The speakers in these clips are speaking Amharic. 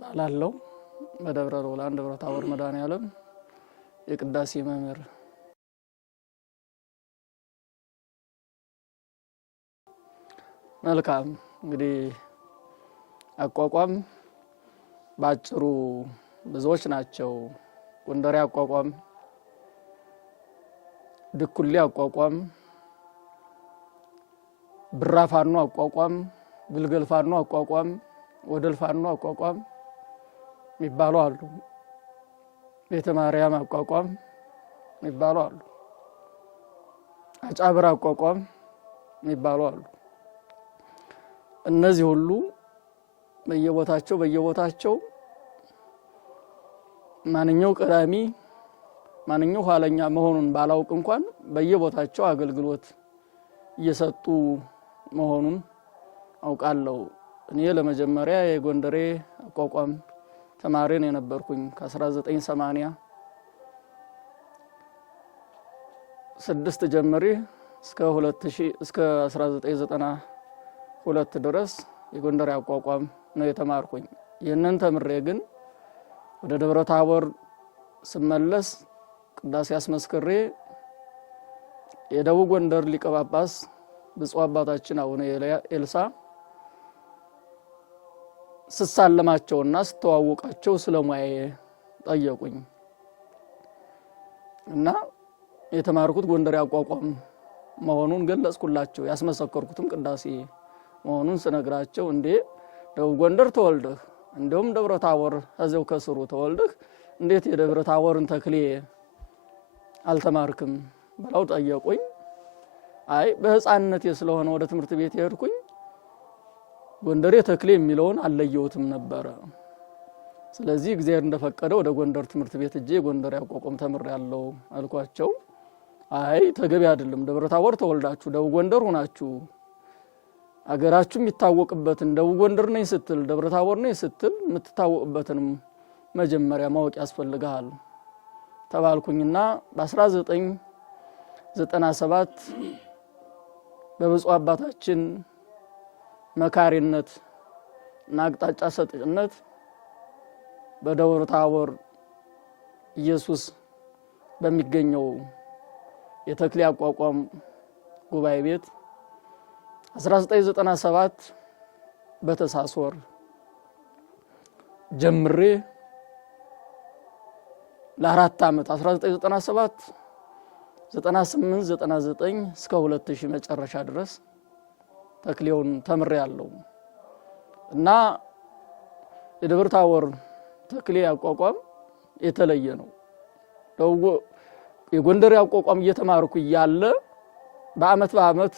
ባላለው በደብረ ሮላን ደብረ ታቦር መድኃኔዓለም የቅዳሴ መምህር። መልካም እንግዲህ አቋቋም ባጭሩ ብዙዎች ናቸው። ጎንደሬ አቋቋም፣ ድኩሌ አቋቋም፣ ብራፋኖ አቋቋም፣ ግልገልፋኖ አቋቋም፣ ወደልፋኖ አቋቋም የሚባሉ አሉ። ቤተ ማርያም አቋቋም የሚባሉ አሉ። አጫብር አቋቋም የሚባሉ አሉ። እነዚህ ሁሉ በየቦታቸው ማንኛው ቀዳሚ ማንኛው ኋለኛ መሆኑን ባላውቅ እንኳን በየቦታቸው አገልግሎት እየሰጡ መሆኑን አውቃለሁ። እኔ ለመጀመሪያ የጎንደሬ አቋቋም ተማሪ የነበርኩኝ ከ1986 ጀምሬ እስከ 1992 ድረስ የጎንደሬ አቋቋም ነው የተማርኩኝ። ይህንን ተምሬ ግን ወደ ደብረ ታቦር ስመለስ ቅዳሴ አስመስክሬ የደቡብ ጎንደር ሊቀ ጳጳስ ብፁዕ አባታችን አቡነ ኤልሳ ስሳለማቸውና ስተዋወቃቸው ስለሙያዬ ጠየቁኝ እና የተማርኩት ጎንደሬ አቋቋም መሆኑን ገለጽኩላቸው። ያስመሰከርኩትም ቅዳሴ መሆኑን ስነግራቸው እንዴ ደቡብ ጎንደር ተወልደህ እንደውም ደብረ ታቦር እዚያው ከስሩ ተወልደህ እንዴት የደብረ ታቦርን ተክሌ አልተማርክም ብለው ጠየቁኝ። አይ በህፃንነቴ ስለሆነ ወደ ትምህርት ቤት የሄድኩኝ ጎንደሬ ተክሌ የሚለውን አልለየሁትም ነበር። ስለዚህ እግዚአብሔር እንደፈቀደ ወደ ጎንደር ትምህርት ቤት እጄ ጎንደሬ አቋቋም ተምሬያለሁ አልኳቸው። አይ ተገቢ አይደለም፣ ደብረ ታቦር ተወልዳችሁ ደቡብ ጎንደር ሆናችሁ አገራችሁ የሚታወቅበትን ደቡብ ጎንደር ነኝ ስትል ደብረ ታቦር ነኝ ስትል የምትታወቅበትን መጀመሪያ ማወቅ ያስፈልጋል ተባልኩኝና በ1997 በብፁዕ አባታችን መካሪነት እና አቅጣጫ ሰጥነት በደብረ ታቦር ኢየሱስ በሚገኘው የተክሌ አቋቋም ጉባኤ ቤት 1997 በታኅሳስ ወር ጀምሬ ለ4 ዓመት 1997 98 99 እስከ 2000 መጨረሻ ድረስ ተክሌውን ተምሬያለሁ እና የደብረ ታቦር ተክሌ አቋቋም የተለየ ነው። የጎንደሬ አቋቋም እየተማርኩ ያለ በአመት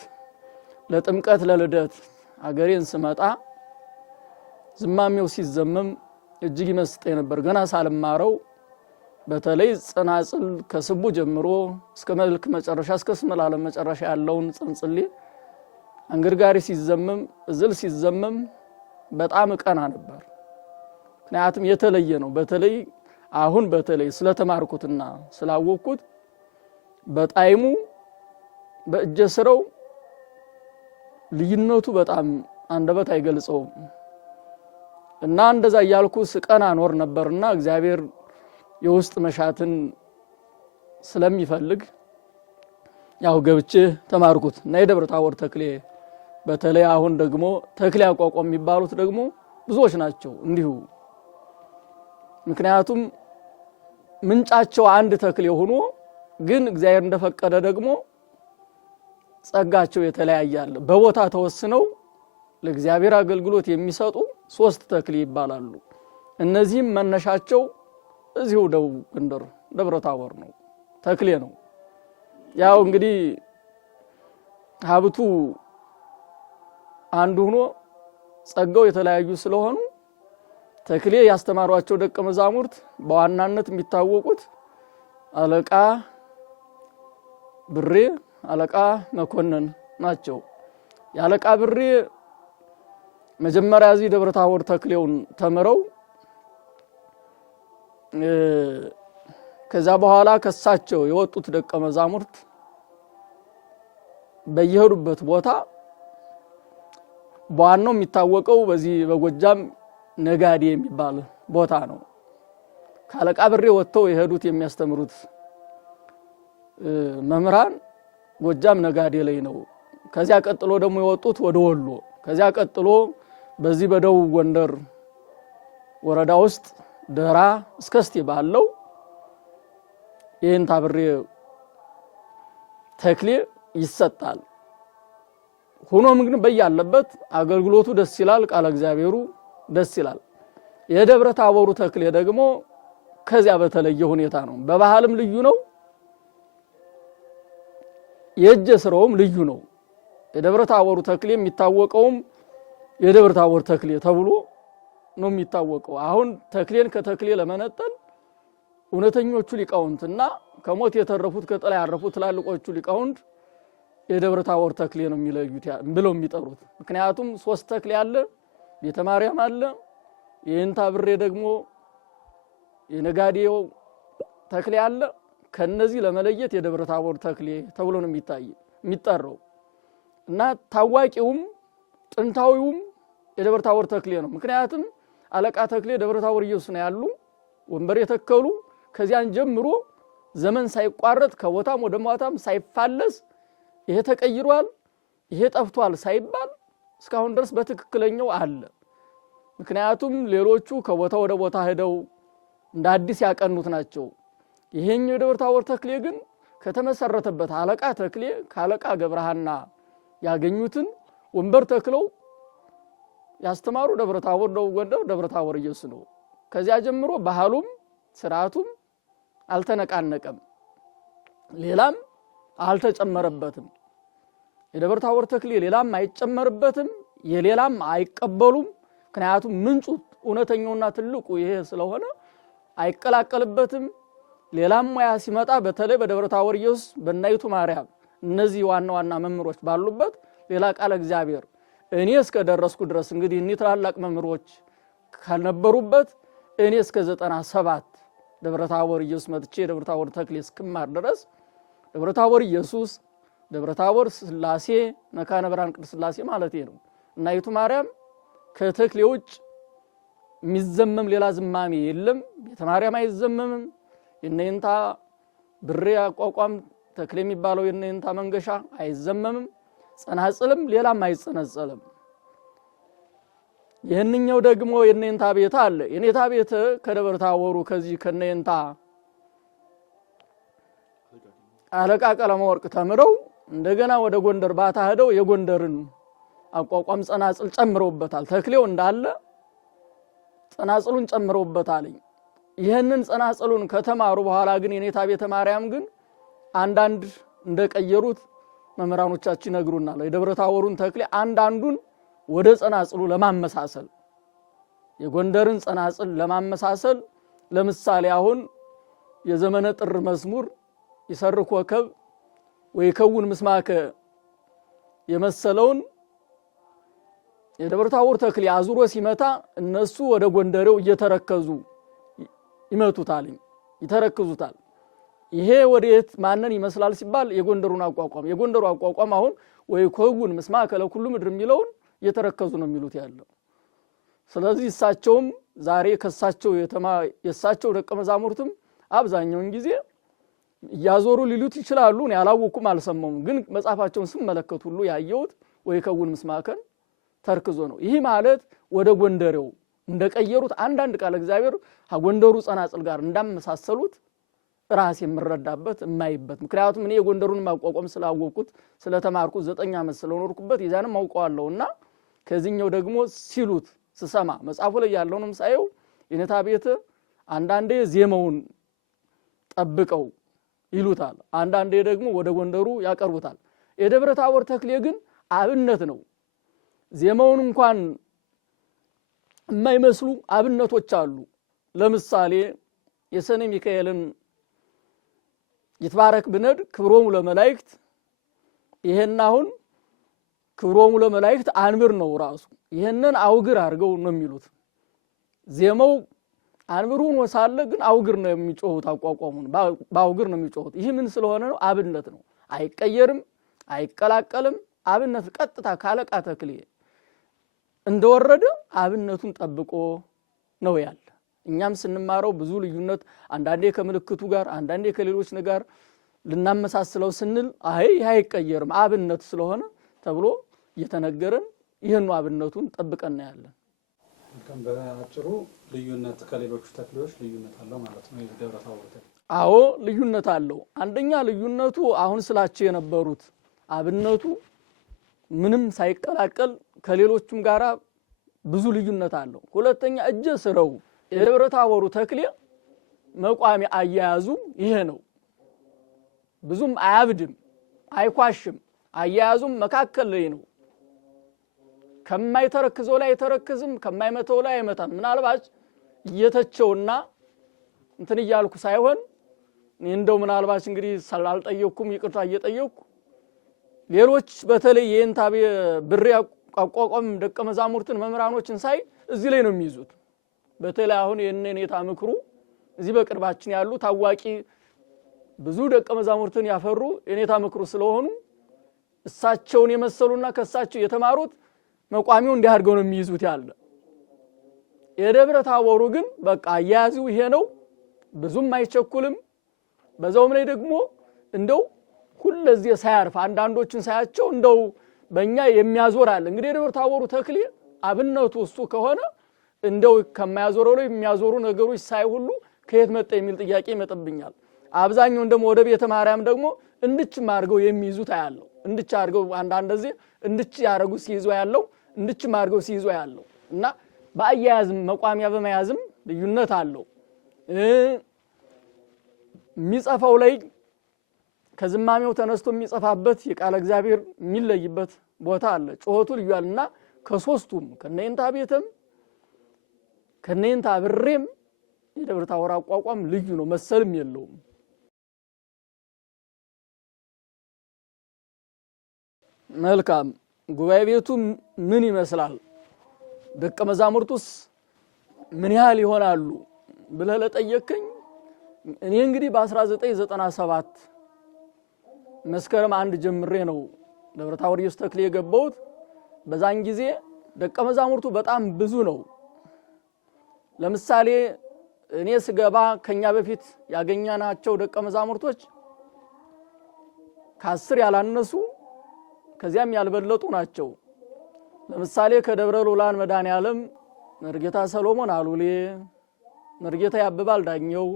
ለጥምቀት ለልደት አገሬን ስመጣ ዝማሜው ሲዘመም እጅግ ይመስጠኝ ነበር። ገና ሳልማረው በተለይ ጽናጽል ከስቡ ጀምሮ እስከ መልክ መጨረሻ እስከ ስመ ለዓለም መጨረሻ ያለውን ጽንጽሌ አንግርጋሪ ሲዘመም እዝል ሲዘመም በጣም ቀና ነበር። ምክንያቱም የተለየ ነው። በተለይ ስለተማርኩትና ስላወቅኩት በጣይሙ በእጀ ስራው ልዩነቱ በጣም አንደበት አይገልጸውም እና እንደዛ ያልኩ ስቀና ኖር ነበርና እግዚአብሔር የውስጥ መሻትን ስለሚፈልግ ያው ገብቼ ተማርኩት እና የደብረ ታቦር ተክሌ በተለይ አሁን ደግሞ ተክሌ አቋቋም የሚባሉት ደግሞ ብዙዎች ናቸው እንዲሁ። ምክንያቱም ምንጫቸው አንድ ተክሌ ሆኖ ግን እግዚአብሔር እንደፈቀደ ደግሞ ጸጋቸው የተለያያለ በቦታ ተወስነው ለእግዚአብሔር አገልግሎት የሚሰጡ 3 ተክሌ ይባላሉ። እነዚህም መነሻቸው እዚሁ ደቡብ ጎንደር ደብረ ታቦር ነው፣ ተክሌ ነው። ያው እንግዲህ ሀብቱ አንዱ ሆኖ ጸጋው የተለያዩ ስለሆኑ ተክሌ ያስተማሯቸው ደቀ መዛሙርት በዋናነት የሚታወቁት አለቃ ብሬ፣ አለቃ መኮንን ናቸው። ያለቃ ብሬ መጀመሪያ እዚህ ደብረ ታቦር ተክሌውን ተምረው ከዛ በኋላ ከሳቸው የወጡት ደቀ መዛሙርት በየሄዱበት ቦታ በዋናው የሚታወቀው በዚህ በጎጃም ነጋዴ የሚባል ቦታ ነው። ካለቃ ብሬ ወጥተው የሄዱት የሚያስተምሩት መምህራን ጎጃም ነጋዴ ላይ ነው። ከዚያ ቀጥሎ ደግሞ የወጡት ወደ ወሎ፣ ከዚያ ቀጥሎ በዚህ በደቡብ ጎንደር ወረዳ ውስጥ ደራ እስከ እስቴ ባለው የኔታ ብሬ ተክሌ ይሰጣል። ሆኖም ግን በያለበት አገልግሎቱ ደስ ይላል፣ ቃለ እግዚአብሔሩ ደስ ይላል። የደብረ ታቦሩ ተክሌ ደግሞ ከዚያ በተለየ ሁኔታ ነው። በባህልም ልዩ ነው፣ የእጀ ስራውም ልዩ ነው። የደብረ ታቦሩ ተክሌ የሚታወቀውም የደብረ ታቦር ተክሌ ተብሎ ነው የሚታወቀው። አሁን ተክሌን ከተክሌ ለመነጠል እውነተኞቹ ሊቃውንትና ከሞት የተረፉት ከጥላ ያረፉት ትላልቆቹ ሊቃውንት የደብረ ታቦር ተክሌ ነው የሚለዩት ብለው የሚጠሩት። ምክንያቱም 3 ተክሌ አለ፣ ቤተ ማርያም አለ፣ የኔታ ብሬ ደግሞ የነጋዴው ተክሌ አለ። ከነዚህ ለመለየት የደብረ ታቦር ተክሌ ተብሎ ነው የሚጠራው እና ታዋቂውም ጥንታዊውም የደብረ ታቦር ተክሌ ነው። ምክንያቱም አለቃ ተክሌ ደብረ ታቦር ኢየሱስ ነው ያሉ ወንበር የተከሉ ከዚያን ጀምሮ ዘመን ሳይቋረጥ ከቦታም ወደ ቦታም ሳይፋለስ ይሄ ተቀይሯል ይሄ ጠፍቷል ሳይባል እስካሁን ድረስ በትክክለኛው አለ። ምክንያቱም ሌሎቹ ከቦታ ወደ ቦታ ሄደው እንደ አዲስ ያቀኑት ናቸው። ይሄኛው የደብረ ታቦር ተክሌ ግን ከተመሰረተበት አለቃ ተክሌ ካለቃ ገብረሃና ያገኙትን ወንበር ተክለው ያስተማሩ ደብረ ታቦር ደቡብ ጎንደር ደብረ ታቦር ኢየሱስ ነው። ከዚያ ጀምሮ ባህሉም ስርዓቱም አልተነቃነቀም፣ ሌላም አልተጨመረበትም። የደብረ ታቦር ተክሌ ሌላም አይጨመርበትም፣ የሌላም አይቀበሉም። ምክንያቱም ምንጩ እውነተኛውና ትልቁ ይሄ ስለሆነ አይቀላቀልበትም። ሌላም ሙያ ሲመጣ በተለይ በደብረ ታቦር ኢየሱስ በእናይቱ ማርያም እነዚህ ዋና ዋና መምህሮች ባሉበት ሌላ ቃለ እግዚአብሔር እኔ እስከ ደረስኩ ድረስ እንግዲህ እኒ ትላልቅ መምህሮች ካልነበሩበት እኔ እስከ 97 ደብረ ታቦር ኢየሱስ መጥቼ ደብረ ታቦር ተክሌ እስክማር ድረስ ደብረ ታቦር ኢየሱስ ደብረ ታቦር ስላሴ መካነ ብርሃን ቅድስት ስላሴ ማለት ነው። እናይቱ ማርያም ከተክሌ ውጭ የሚዘመም ሌላ ዝማሜ የለም። ቤተ ማርያም አይዘመምም። የኔታ ብሬ አቋቋም ተክሌ የሚባለው የኔታ መንገሻ አይዘመምም። ጸናጽልም ሌላም አይጸነጸልም። ይህንኛው ደግሞ የኔታ ቤት አለ። የኔታ ቤት ከደብረ ታቦሩ ከዚህ ከኔታ አለቃ ቀለመ ወርቅ ተምረው እንደገና ወደ ጎንደር ባታ ሄደው የጎንደርን አቋቋም ጸናጽል ጨምረውበታል። ተክሌው እንዳለ ጸናጽሉን ጨምረውበታል። ይህንን ጸናጽሉን ከተማሩ በኋላ ግን የኔታ ቤተ ማርያም ግን አንዳንድ እንደቀየሩት መምህራኖቻችን ይነግሩናል። የደብረ ታቦሩን ተክሌ አንዳንዱን ወደ ጸናጽሉ ለማመሳሰል የጎንደርን ጸናጽል ለማመሳሰል ለምሳሌ አሁን የዘመነ ጥር መዝሙር ይሰርክ ወከብ ወይከውን ምስማከ የመሰለውን የደብረ ታቦር ተክሌ አዙሮ ሲመታ እነሱ ወደ ጎንደሬው እየተረከዙ ይመቱታል፣ ይተረክዙታል። ይሄ ወዴት ማንን ይመስላል ሲባል የጎንደሩን አቋቋም የጎንደሩ አቋቋም አሁን ወይከውን ምስማከ ለኩሉ ምድር የሚለውን እየተረከዙ ነው የሚሉት ያለው። ስለዚህ እሳቸውም ዛሬ ከሳቸው የሳቸው ደቀ መዛሙርትም አብዛኛውን ጊዜ ያዞሩ ሊሉት ይችላሉ። እኔ አላወኩም አልሰማውም፣ ግን መጻፋቸውን ስመለከት ሁሉ ያየሁት ወይከውን ምስማከን ተርክዞ ነው። ይህ ማለት ወደ ጎንደሬው እንደቀየሩት አንዳንድ ቃል እግዚአብሔር ጎንደሩ ጸናጽል ጋር እንዳመሳሰሉት ራስ የምረዳበት የማይበት። ምክንያቱም እኔ የጎንደሩን ማቋቋም ስላወቅኩት ስለተማርኩት 9 ዓመት ስለኖርኩበት የዛንም አውቀዋለሁና ከዚህኛው ደግሞ ሲሉት ስሰማ መጽሐፉ ላይ ያለውንም ሳየው የኔታ ቤት አንዳንዴ ዜማውን ጠብቀው ይሉታል፣ አንዳንዴ ደግሞ ወደ ጎንደሩ ያቀርቡታል። የደብረ ታቦር ተክሌ ግን አብነት ነው። ዜማውን እንኳን የማይመስሉ አብነቶች አሉ። ለምሳሌ የሰኔ ሚካኤልን ይትባረክ ብነድ ክብሮሙ ለመላእክት ይሄን አሁን ክብሮሙ ለመላእክት አንብር ነው ራሱ። ይሄንን አውግር አድርገው ነው የሚሉት። ዜማው አንብሩን ወሳለ ግን አውግር ነው የሚጮሁት። አቋቋሙን ባውግር ነው የሚጮሁት። ይህ ምን ስለሆነ ነው? አብነት ነው። አይቀየርም፣ አይቀላቀልም። አብነት ቀጥታ ካለቃ ተክሌ እንደወረደ አብነቱን ጠብቆ ነው ያለ። እኛም ስንማረው ብዙ ልዩነት አንዳንዴ ከምልክቱ ጋር አንዳንዴ ከሌሎች ነገር ልናመሳስለው ስንል አይ ይሄ አይቀየርም አብነት ስለሆነ ተብሎ እየተነገረን ይሄን አብነቱን ጠብቀን ያለን። በአጭሩ ልዩነት ከሌሎች ተክሎች ልዩነት አለው ማለት ነው የደብረ ታቦር ተክል? አዎ ልዩነት አለው። አንደኛ ልዩነቱ አሁን ስላቸው የነበሩት አብነቱ ምንም ሳይቀላቀል ከሌሎችም ጋራ ብዙ ልዩነት አለው። ሁለተኛ እጀ ስረው የደብረ ታቦሩ ተክል መቋሚ አያያዙ ይሄ ነው። ብዙም አያብድም አይኳሽም። አያያዙም መካከል ላይ ነው። ከማይተረክዘው ላይ አይተረክዝም፣ ከማይመተው ላይ አይመታም። ምናልባት እየተቸውና እንትን እያልኩ ሳይሆን እንደው ምናልባት እንግዲህ ስላልጠየቅኩም ይቅርታ እየጠየቅኩ ሌሎች በተለይ የእንታቤ ብሬ አቋቋም ደቀ መዛሙርትን መምህራኖችን ሳይ እዚህ ላይ ነው የሚይዙት። በተለይ አሁን የኔታ ምክሩ እዚህ በቅርባችን ያሉ ታዋቂ ብዙ ደቀ መዛሙርትን ያፈሩ የኔታ ምክሩ ስለሆኑ እሳቸውን የመሰሉና ከሳቸው የተማሩት መቋሚው እንዲያርገው ነው የሚይዙት ያለ። የደብረ ታቦሩ ግን በቃ አያያዙ ይሄ ነው። ብዙም አይቸኩልም። በዛውም ላይ ደግሞ እንደው ሁለዚህ ሳያርፍ አንዳንዶችን ሳያቸው እንደው በእኛ የሚያዞር አለ። እንግዲህ የደብረ ታቦሩ ተክል አብነቱ እሱ ከሆነ እንደው ከማያዞረው ላይ የሚያዞሩ ነገሮች ሳይ ሁሉ ከየት መጣ የሚል ጥያቄ ይመጣብኛል። አብዛኛው ደግሞ ወደ ቤተ ማርያም ደግሞ እንድች ማርገው የሚይዙት ያለው እንድች አርገው አንዳንድ ጊዜ እንድች ያረጉ ሲይዙ ያለው እንድች ማርገው ሲይዙ ያለው እና በአያያዝም መቋሚያ በመያዝም ልዩነት አለው። የሚጽፈው ላይ ከዝማሜው ተነስቶ የሚጽፋበት የቃለ እግዚአብሔር የሚለይበት ቦታ አለ። ጮኸቱ ልዩልና ከሶስቱም ከነይንታ ቤተም ከነይንታ ብሬም የደብረ ታቦር አቋቋም ልዩ ነው፣ መሰልም የለውም። መልካም ጉባኤ ቤቱ ምን ይመስላል? ደቀ መዛሙርቱስ ምን ያህል ይሆናሉ ብለህ ለጠየቀኝ እኔ እንግዲህ በ1997 መስከረም 1 ጀምሬ ነው ደብረ ታቦር ኢየሱስ ተክል የገባሁት። በዛን ጊዜ ደቀ መዛሙርቱ በጣም ብዙ ነው። ለምሳሌ እኔ ስገባ ከኛ በፊት ያገኛናቸው ደቀ መዛሙርቶች ከ10 ያላነሱ ከዚያም ያልበለጡ ናቸው። ለምሳሌ ከደብረ ሉላን መድኃኔዓለም መርጌታ ሰሎሞን አሉሌ፣ መርጌታ ያብባል ዳኘው፣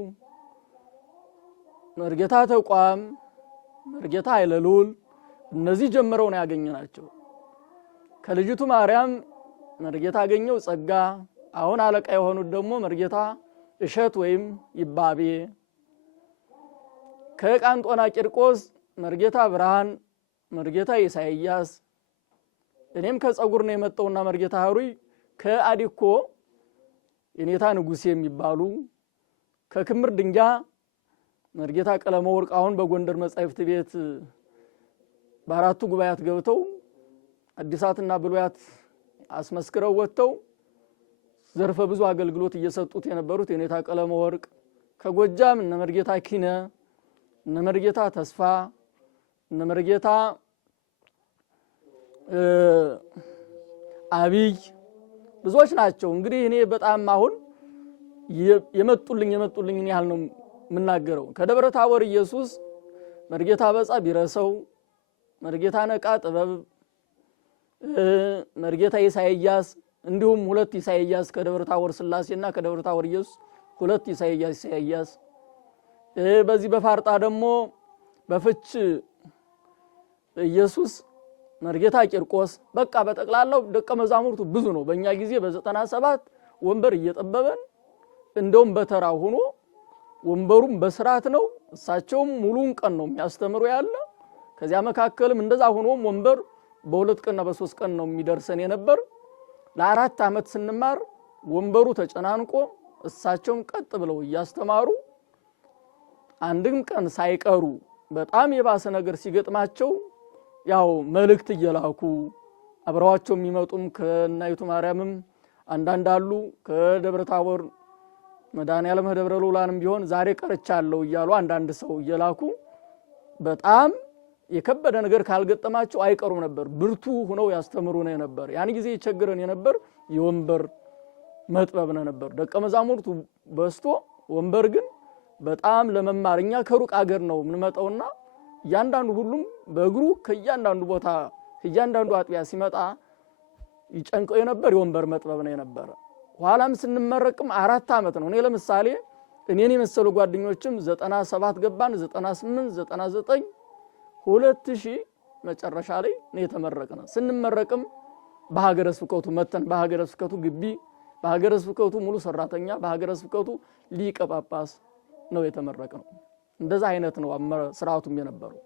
መርጌታ ተቋም፣ መርጌታ አይለሉል እነዚህ ጀምረው ነው ያገኘናቸው። ከልጅቱ ማርያም መርጌታ አገኘው ጸጋ፣ አሁን አለቃ የሆኑት ደግሞ መርጌታ እሸት ወይም ይባቤ፣ ከቃንጦና ቂርቆስ መርጌታ ብርሃን፣ መርጌታ ኢሳይያስ፣ እኔም ከጸጉር ነው የመጣውና መርጌታ ሀሩይ፣ ከአዲኮ የኔታ ንጉሴ የሚባሉ፣ ከክምር ድንጋ መርጌታ ቀለመ ወርቅ አሁን በጎንደር መጻሕፍት ቤት በአራቱ ጉባኤያት ገብተው አዲሳትና ብሉያት አስመስክረው ወጥተው ዘርፈ ብዙ አገልግሎት እየሰጡት የነበሩት የኔታ ቀለመ ወርቅ፣ ከጎጃም እነ መርጌታ ኪነ፣ እነ መርጌታ ተስፋ፣ እነ መርጌታ አብይ ብዙዎች ናቸው። እንግዲህ እኔ በጣም አሁን የመጡልኝ ያህል ነው የምናገረው። ከደብረ ታቦር ኢየሱስ መርጌታ በጻ ቢረሰው፣ መርጌታ ነቃ ጥበብ፣ መርጌታ ኢሳይያስ እንዲሁም 2 ኢሳይያስ ከደብረ ታቦር ስላሴና ከደብረ ታቦር ኢየሱስ 2 ኢሳይያስ በዚህ በፋርጣ ደግሞ በፍች ኢየሱስ መርጌታ ቂርቆስ በቃ በጠቅላላው ደቀ መዛሙርቱ ብዙ ነው። በእኛ ጊዜ በ97 ወንበር እየጠበበን እንደውም በተራ ሆኖ ወንበሩም በስርዓት ነው። እሳቸውም ሙሉን ቀን ነው የሚያስተምሩ ያለ። ከዚያ መካከልም እንደዛ ሆኖም ወንበር በ2 ቀንና በ3 ቀን ነው የሚደርሰን የነበር። ለ4 ዓመት ስንማር ወንበሩ ተጨናንቆ እሳቸውም ቀጥ ብለው እያስተማሩ አንድም ቀን ሳይቀሩ በጣም የባሰ ነገር ሲገጥማቸው ያው መልእክት እየላኩ አብረዋቸው የሚመጡም ከናይቱ ማርያምም አንዳንድ አሉ። ከደብረ ታቦር መድኃኔዓለም ደብረ ሉላንም ቢሆን ዛሬ ቀርቻለሁ እያሉ አንዳንድ ሰው እየላኩ በጣም የከበደ ነገር ካልገጠማቸው አይቀሩም ነበር። ብርቱ ሆነው ያስተምሩ ነበር። ያን ጊዜ ይቸግረን የነበር የወንበር መጥበብ ነበር። ደቀ መዛሙርቱ በስቶ ወንበር ግን በጣም ለመማር እኛ ከሩቅ አገር ነው የምንመጣውና እያንዳንዱ ሁሉም በእግሩ ከእያንዳንዱ ቦታ ከእያንዳንዱ አጥቢያ ሲመጣ ይጨንቀው የነበር የወንበር መጥበብ ነበር። ኋላም ስንመረቅም 4 ዓመት ነው። እኔ ለምሳሌ እኔን የመሰሉ ጓደኞችም 97 ገባን፣ 98 99 2000 መጨረሻ ላይ ነው የተመረቅነው። ስንመረቅም በሀገረ ስብከቱ መተን በሀገረ ስብከቱ ግቢ በሀገረ ስብከቱ ሙሉ ሰራተኛ በሀገረ ስብከቱ ሊቀ ጳጳስ ነው የተመረቅነው። እንደዛ አይነት ነው ስርዓቱም የነበረው።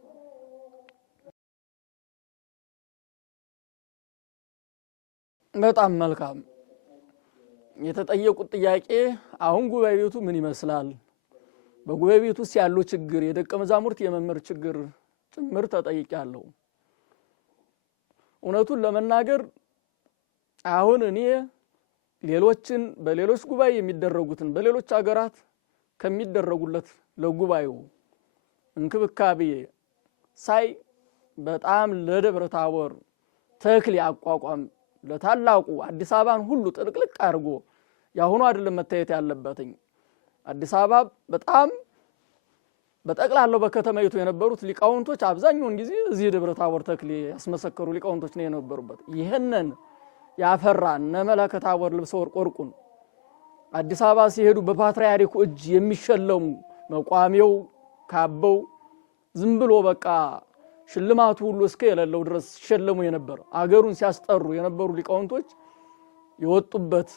በጣም መልካም። የተጠየቁት ጥያቄ አሁን ጉባኤ ቤቱ ምን ይመስላል? በጉባኤ ቤቱ ውስጥ ያለው ችግር የደቀ መዛሙርት የመምህር ችግር ጭምር ተጠይቄያለሁ። እውነቱን ለመናገር አሁን እኔ ሌሎችን በሌሎች ጉባኤ የሚደረጉትን በሌሎች ሀገራት ከሚደረጉለት ለጉባኤው እንክብካቤ ሳይ በጣም ለደብረ ታቦር ተክል ያቋቋም ለታላቁ አዲስ አበባን ሁሉ ጥልቅልቅ አድርጎ ያሁኑ አይደለም መታየት ያለበትኝ። አዲስ አበባ በጣም በጠቅላላው በከተማይቱ የነበሩት ሊቃውንቶች አብዛኛውን ጊዜ እዚህ ደብረ ታቦር ተክል ያስመሰከሩ ሊቃውንቶች ነው የነበሩበት። ይሄንን ያፈራ እነ መላከ ታቦር ልብሰ ወርቅ ወርቁን አዲስ አበባ ሲሄዱ በፓትርያርኩ እጅ የሚሸለሙ መቋሚያው ካበው ዝም ብሎ በቃ ሽልማቱ ሁሉ እስከ የሌለው ድረስ ሲሸለሙ የነበረ አገሩን ሲያስጠሩ የነበሩ ሊቃውንቶች የወጡበት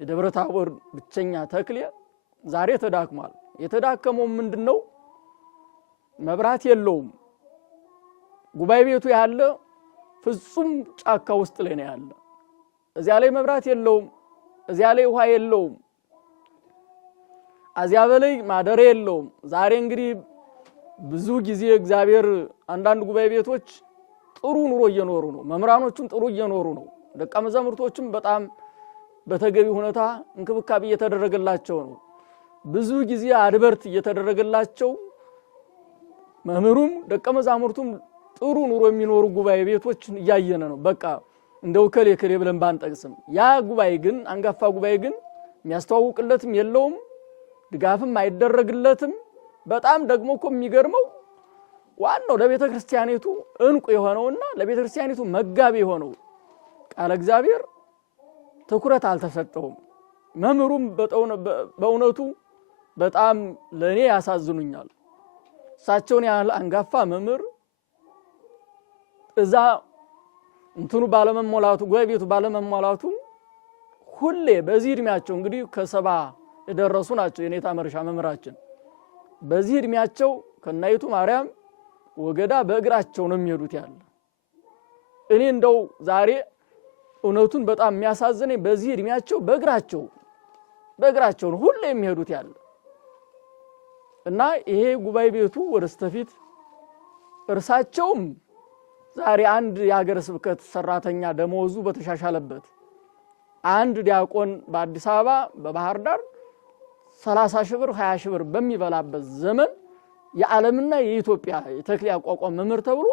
የደብረ ታቦር ብቸኛ ተክል ዛሬ ተዳክሟል። የተዳከመው ምንድነው? መብራት የለውም። ጉባኤ ቤቱ ያለ ፍጹም ጫካ ውስጥ ላይ ነው ያለ። እዚያ ላይ መብራት የለውም፣ እዚያ ላይ ውሃ የለውም፣ እዚያ በላይ ማደሪያ የለውም። ዛሬ እንግዲህ ብዙ ጊዜ እግዚአብሔር አንዳንድ ጉባኤ ቤቶች ጥሩ ኑሮ እየኖሩ ነው። መምህራኖቹም ጥሩ እየኖሩ ነው። ደቀ መዛሙርቶችም በጣም በተገቢ ሁኔታ እንክብካቤ እየተደረገላቸው ነው። ብዙ ጊዜ አድበርት እየተደረገላቸው መምህሩም ደቀ መዛሙርቱም ጥሩ ኑሮ የሚኖሩ ጉባኤ ቤቶች እያየነ ነው። በቃ እንደው ከሌ ብለን ባንጠቅስም ያ ጉባኤ ግን አንጋፋ ጉባኤ ግን የሚያስተዋውቅለትም የለውም፣ ድጋፍም አይደረግለትም። በጣም ደግሞ እኮ የሚገርመው ዋናው ለቤተ ክርስቲያኒቱ እንቁ የሆነውና ለቤተ ክርስቲያኒቱ መጋቢ የሆነው ቃለ እግዚአብሔር ትኩረት አልተሰጠውም። መምህሩም በእውነቱ በጣም ለኔ ያሳዝኑኛል። እሳቸውን ያህል አንጋፋ መምህር እዛ እንትኑ ባለመሞላቱ ጉባኤ ቤቱ ባለመሞላቱ ሁሌ በዚህ እድሜያቸው እንግዲህ ከሰባ የደረሱ ናቸው። የኔታ መርሻ መምህራችን በዚህ እድሜያቸው ከናይቱ ማርያም ወገዳ በእግራቸው ነው የሚሄዱት ያለ። እኔ እንደው ዛሬ እውነቱን በጣም የሚያሳዝነኝ በዚህ እድሜያቸው በእግራቸው ነው ሁሌ የሚሄዱት ያለ እና ይሄ ጉባኤ ቤቱ ወደስተፊት እርሳቸውም ዛሬ አንድ የሀገረ ስብከት ሰራተኛ ደሞዙ በተሻሻለበት አንድ ዲያቆን በአዲስ አበባ በባህር ዳር 30 ሺህ ብር 20 ሺህ ብር በሚበላበት ዘመን የዓለምና የኢትዮጵያ የተክል ያቋቋም መምህር ተብሎ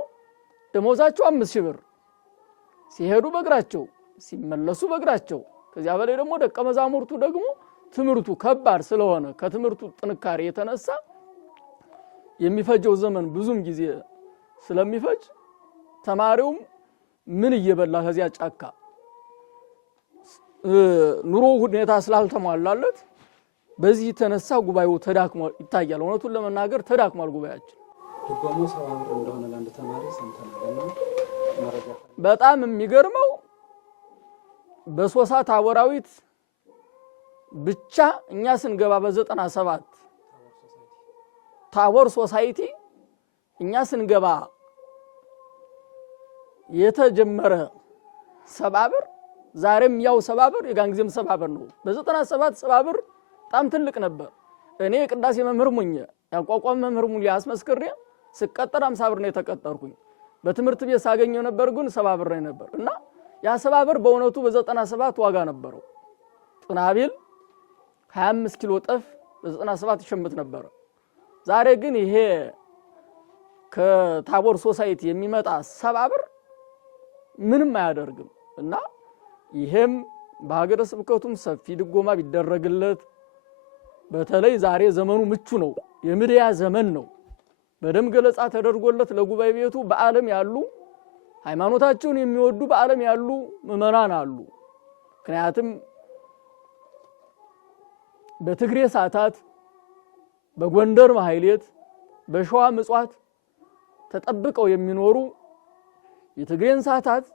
ደሞዛቸው 5 ሺህ ብር ሲሄዱ በእግራቸው ሲመለሱ በእግራቸው። ከዚያ በላይ ደግሞ ደቀ መዛሙርቱ ደግሞ ትምህርቱ ከባድ ስለሆነ ከትምህርቱ ጥንካሬ የተነሳ የሚፈጀው ዘመን ብዙም ጊዜ ስለሚፈጅ ተማሪውም ምን እየበላ ከዚያ ጫካ ኑሮ ሁኔታ ስላልተሟላለት በዚህ የተነሳ ጉባኤው ተዳክሟል ይታያል። እውነቱን ለመናገር ተዳክሟል ጉባኤያችን። ድጎሞ 70 ብር እንደሆነ ለአንድ ተማሪ ሰምተናልና መረጃ በጣም የሚገርመው በሶሳ ታቦራዊት ብቻ እኛ ስንገባ በ97 ታቦር ሶሳይቲ እኛ ስንገባ የተጀመረ 70 ብር ዛሬም ያው 70 ብር የጋን ጊዜም 70 ብር ነው። በ97 70 ብር በጣም ትልቅ ነበር። እኔ ቅዳሴ መምህር ሙኝ ያቋቋም መምህር ሙኝ ያስመስክሬ ስቀጠር 50 ብር ነው የተቀጠርኩኝ። በትምህርት ቤት ሳገኘው ነበር ግን 70 ብር ነበር እና ያ 70 ብር በእውነቱ በ97 ዋጋ ነበረው። ጥናቤል 25 ኪሎ ጠፍ በ97 ይሸምት ነበር። ዛሬ ግን ይሄ ከታቦር ሶሳይቲ የሚመጣ 70 ብር ምንም አያደርግም እና ይሄም በሀገረ ስብከቱም ሰፊ ድጎማ ቢደረግለት በተለይ ዛሬ ዘመኑ ምቹ ነው የሚዲያ ዘመን ነው በደም ገለጻ ተደርጎለት ለጉባኤ ቤቱ በዓለም ያሉ ሃይማኖታቸውን የሚወዱ በዓለም ያሉ ምዕመናን አሉ ምክንያቱም በትግሬ ሰዓታት በጎንደር ማህሌት በሸዋ ምጽዋት ተጠብቀው የሚኖሩ የትግሬን ሰዓታት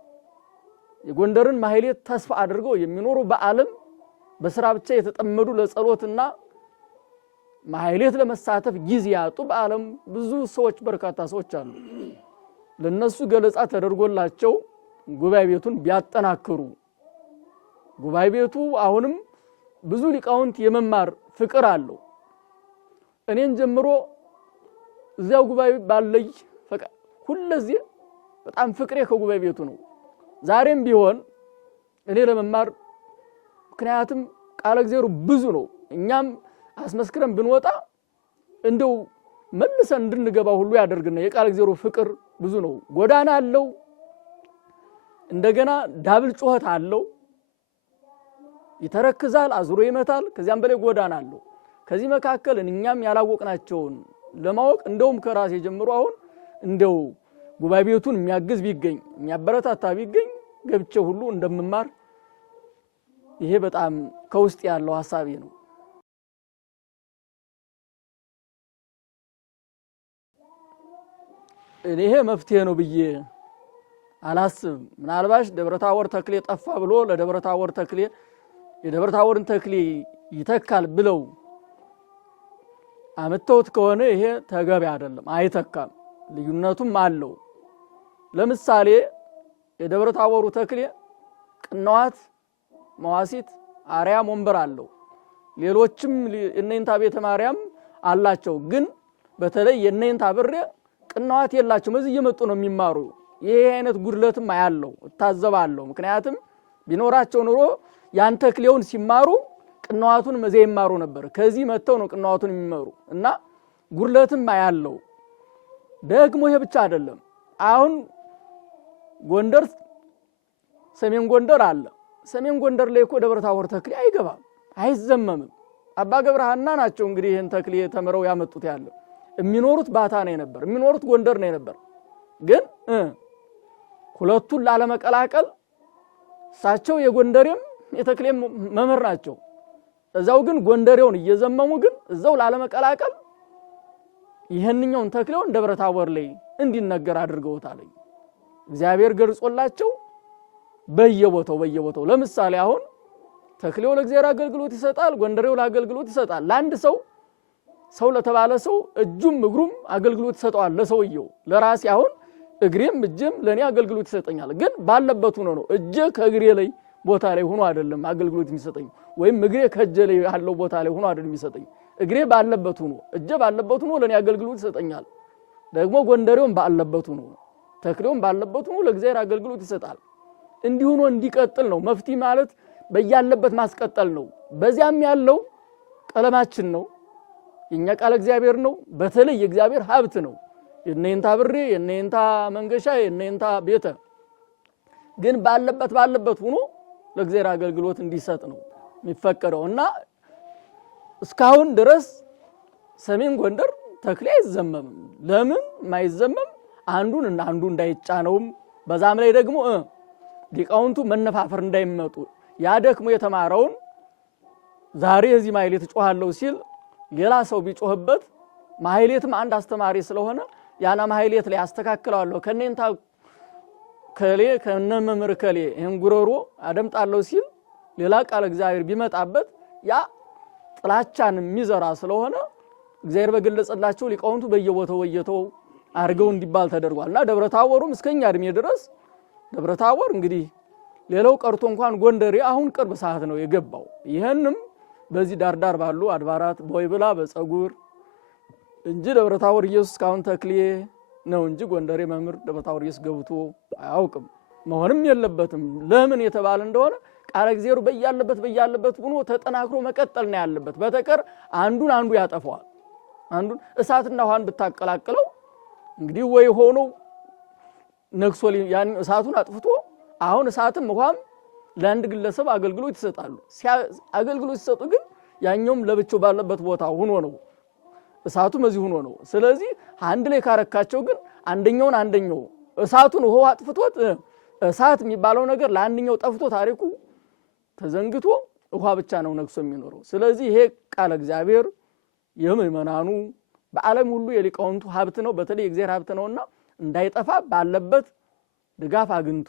የጎንደርን ማህሌት ተስፋ አድርገው የሚኖሩ በዓለም በስራ ብቻ የተጠመዱ ለጸሎትና ማህሌት ለመሳተፍ ጊዜ ያጡ በዓለም ብዙ ሰዎች በርካታ ሰዎች አሉ ለነሱ ገለጻ ተደርጎላቸው ጉባኤ ቤቱን ቢያጠናክሩ ጉባኤ ቤቱ አሁንም ብዙ ሊቃውንት የመማር ፍቅር አለው እኔን ጀምሮ እዚያው ጉባኤ ባለይ ሁለዚህ በጣም ፍቅሬ ከጉባኤ ቤቱ ነው ዛሬም ቢሆን እኔ ለመማር ምክንያቱም ቃለ እግዚአብሔር ብዙ ነው እኛም አስመስክረን ብንወጣ እንደው መልሰን እንድንገባ ሁሉ ያደርግና የቃለ እግዚአብሔር ፍቅር ብዙ ነው ጎዳና አለው እንደገና ዳብል ጩኸት አለው ይተረክዛል አዙሮ ይመታል ከዚያም በላይ ጎዳና አለው ከዚህ መካከል እኛም ያላወቅናቸውን ለማወቅ እንደውም ከራሴ ጀምሮ አሁን እንደው ጉባኤ ቤቱን የሚያግዝ ቢገኝ የሚያበረታታ ቢገኝ ገብቼ ሁሉ እንደምማር ይሄ በጣም ከውስጥ ያለው ሐሳቤ ነው ይሄ መፍትሄ ነው ብዬ አላስብ ምናልባሽ ደብረታወር ተክሌ ጠፋ ብሎ ለደብረታወር ተክሌ የደብረታወርን ተክሌ ይተካል ብለው አመጣውት ከሆነ ይሄ ተገቢ አይደለም አይተካም ልዩነቱም አለው ለምሳሌ የደብረታወሩ ተክሌ ቅንዋት መዋሲት አርያም ወንበር አለው ሌሎችም የነንታ ቤተ ማርያም አላቸው ግን በተለይ የነንታ ብሬ ቅንዋት የላቸውም እዚህ እየመጡ ነው የሚማሩ ይሄ አይነት ጉድለትም ያለው ታዘባለው ምክንያቱም ቢኖራቸው ኑሮ ያን ተክሌውን ሲማሩ ቅንዋቱን መዘይ ይማሩ ነበር ከዚህ መተው ነው ቅንዋቱን የሚማሩ እና ጉድለትም ያለው ደግሞ ይሄ ብቻ አይደለም አሁን ጎንደር ሰሜን ጎንደር አለ ሰሜን ጎንደር ላይ እኮ ደብረታወር ተክሌ አይገባም አይዘመምም አባ ገብረሃና ናቸው እንግዲህ ይሄን ተክሌ ተመረው ያመጡት ያለው የሚኖሩት ባታ ነው ነበር የሚኖሩት ጎንደር ነው ነበር ግን ሁለቱን ላለመቀላቀል ሳቸው የጎንደሬም የተክሌም መምህር ናቸው እዛው ግን ጎንደሬውን እየዘመሙ ግን እዛው ላለመቀላቀል ይሄንኛውን ተክሌውን ደብረታወር ላይ እንዲነገር አድርገውታል እግዚአብሔር ገልጾላቸው በየቦታው ለምሳሌ አሁን ተክሌው ለእግዚአብሔር አገልግሎት ይሰጣል ጎንደሬው ለአገልግሎት ይሰጣል ለአንድ ሰው ለተባለ ሰው እጁም እግሩም አገልግሎት ይሰጣል ለሰውየው ለራሴ አሁን እግሬም እጄም ለኔ አገልግሎት ይሰጠኛል ግን ባለበት ሆኖ ነው እጄ ከእግሬ ላይ ቦታ ላይ ሆኖ አይደለም አገልግሎት የሚሰጠኝ ወይም እግሬ ከእጄ ላይ ያለው ቦታ ላይ ሆኖ አይደለም የሚሰጠኝ እግሬ ባለበት ሆኖ እጄ ባለበት ሆኖ ለኔ አገልግሎት ይሰጠኛል ደግሞ ጎንደሬውም ባለበት ሆኖ ተክሌውም ባለበት ሆኖ ለእግዚአብሔር አገልግሎት ይሰጣል እንዲሁ ነው እንዲቀጥል ነው መፍትሄ ማለት በያለበት ማስቀጠል ነው በዚያም ያለው ቀለማችን ነው የኛ ቃል እግዚአብሔር ነው በተለይ የእግዚአብሔር ሀብት ነው የነንታ ብሬ የነንታ መንገሻ የነንታ ቤተ ግን ባለበት ሆኖ ለእግዚአብሔር አገልግሎት እንዲሰጥ ነው የሚፈቀደውና እስካሁን ድረስ ሰሜን ጎንደር ተክሌ አይዘመም ለምን ማይዘመም አንዱን እና አንዱ እንዳይጫነውም በዛም ላይ ደግሞ ሊቃውንቱ መነፋፈር እንዳይመጡ ያደክሙ የተማረውን ዛሬ እዚህ ማህሌት ጮሃለው ሲል ሌላ ሰው ቢጮህበት ማህሌትም አንድ አስተማሪ ስለሆነ ያና ማህሌት ላይ አስተካክለዋለሁ ከነንታ ከሌ ከነመምር ከሌ ይሄን ጉሮሮ አደምጣለሁ ሲል ሌላ ቃል እግዚአብሔር ቢመጣበት ያ ጥላቻን የሚዘራ ስለሆነ እግዚአብሔር በገለጸላቸው ሊቃውንቱ በየቦታው አርገው እንዲባል ተደርጓልና ደብረታወሩም እስከኛ እድሜ ድረስ ደብረታወር እንግዲህ ሌላው ቀርቶ እንኳን ጎንደሬ አሁን ቅርብ ሰዓት ነው የገባው ይሄንም በዚህ ዳርዳር ባሉ አድባራት በወይብላ በጸጉር እንጂ ደብረታወር ኢየሱስ ካሁን ተክሌ ነው እንጂ ጎንደሬ መምህር ደብረታወር ኢየሱስ ገብቶ አያውቅም መሆንም የለበትም ለምን የተባለ እንደሆነ ቃል እግዚአብሔር በያለበት ሆኖ ተጠናክሮ መቀጠል ነው ያለበት በተቀር አንዱ ያጠፋዋል አንዱን እሳትና ውሃን ብታቀላቅለው እንግዲህ ወይ ሆኖ ነክሶ ያን እሳቱን አጥፍቶ አሁን እሳትም ውሃም ለአንድ ግለሰብ አገልግሎት ይሰጣሉ። አገልግሎት ሲሰጡ ግን ያኛውም ለብቻው ባለበት ቦታ ሆኖ ነው፣ እሳቱም እዚህ ሆኖ ነው። ስለዚህ አንድ ላይ ካረካቸው ግን አንደኛው እሳቱን ውሃው አጥፍቶት እሳት የሚባለው ነገር ለአንደኛው ጠፍቶ ታሪኩ ተዘንግቶ ውሃ ብቻ ነው ነክሶ የሚኖረው። ስለዚህ ይሄ ቃለ እግዚአብሔር የምእመናኑ በዓለም ሁሉ የሊቃውንቱ ሀብት ነው፣ በተለይ የእግዚአብሔር ሀብት ነውና እንዳይጠፋ ባለበት ድጋፍ አግኝቶ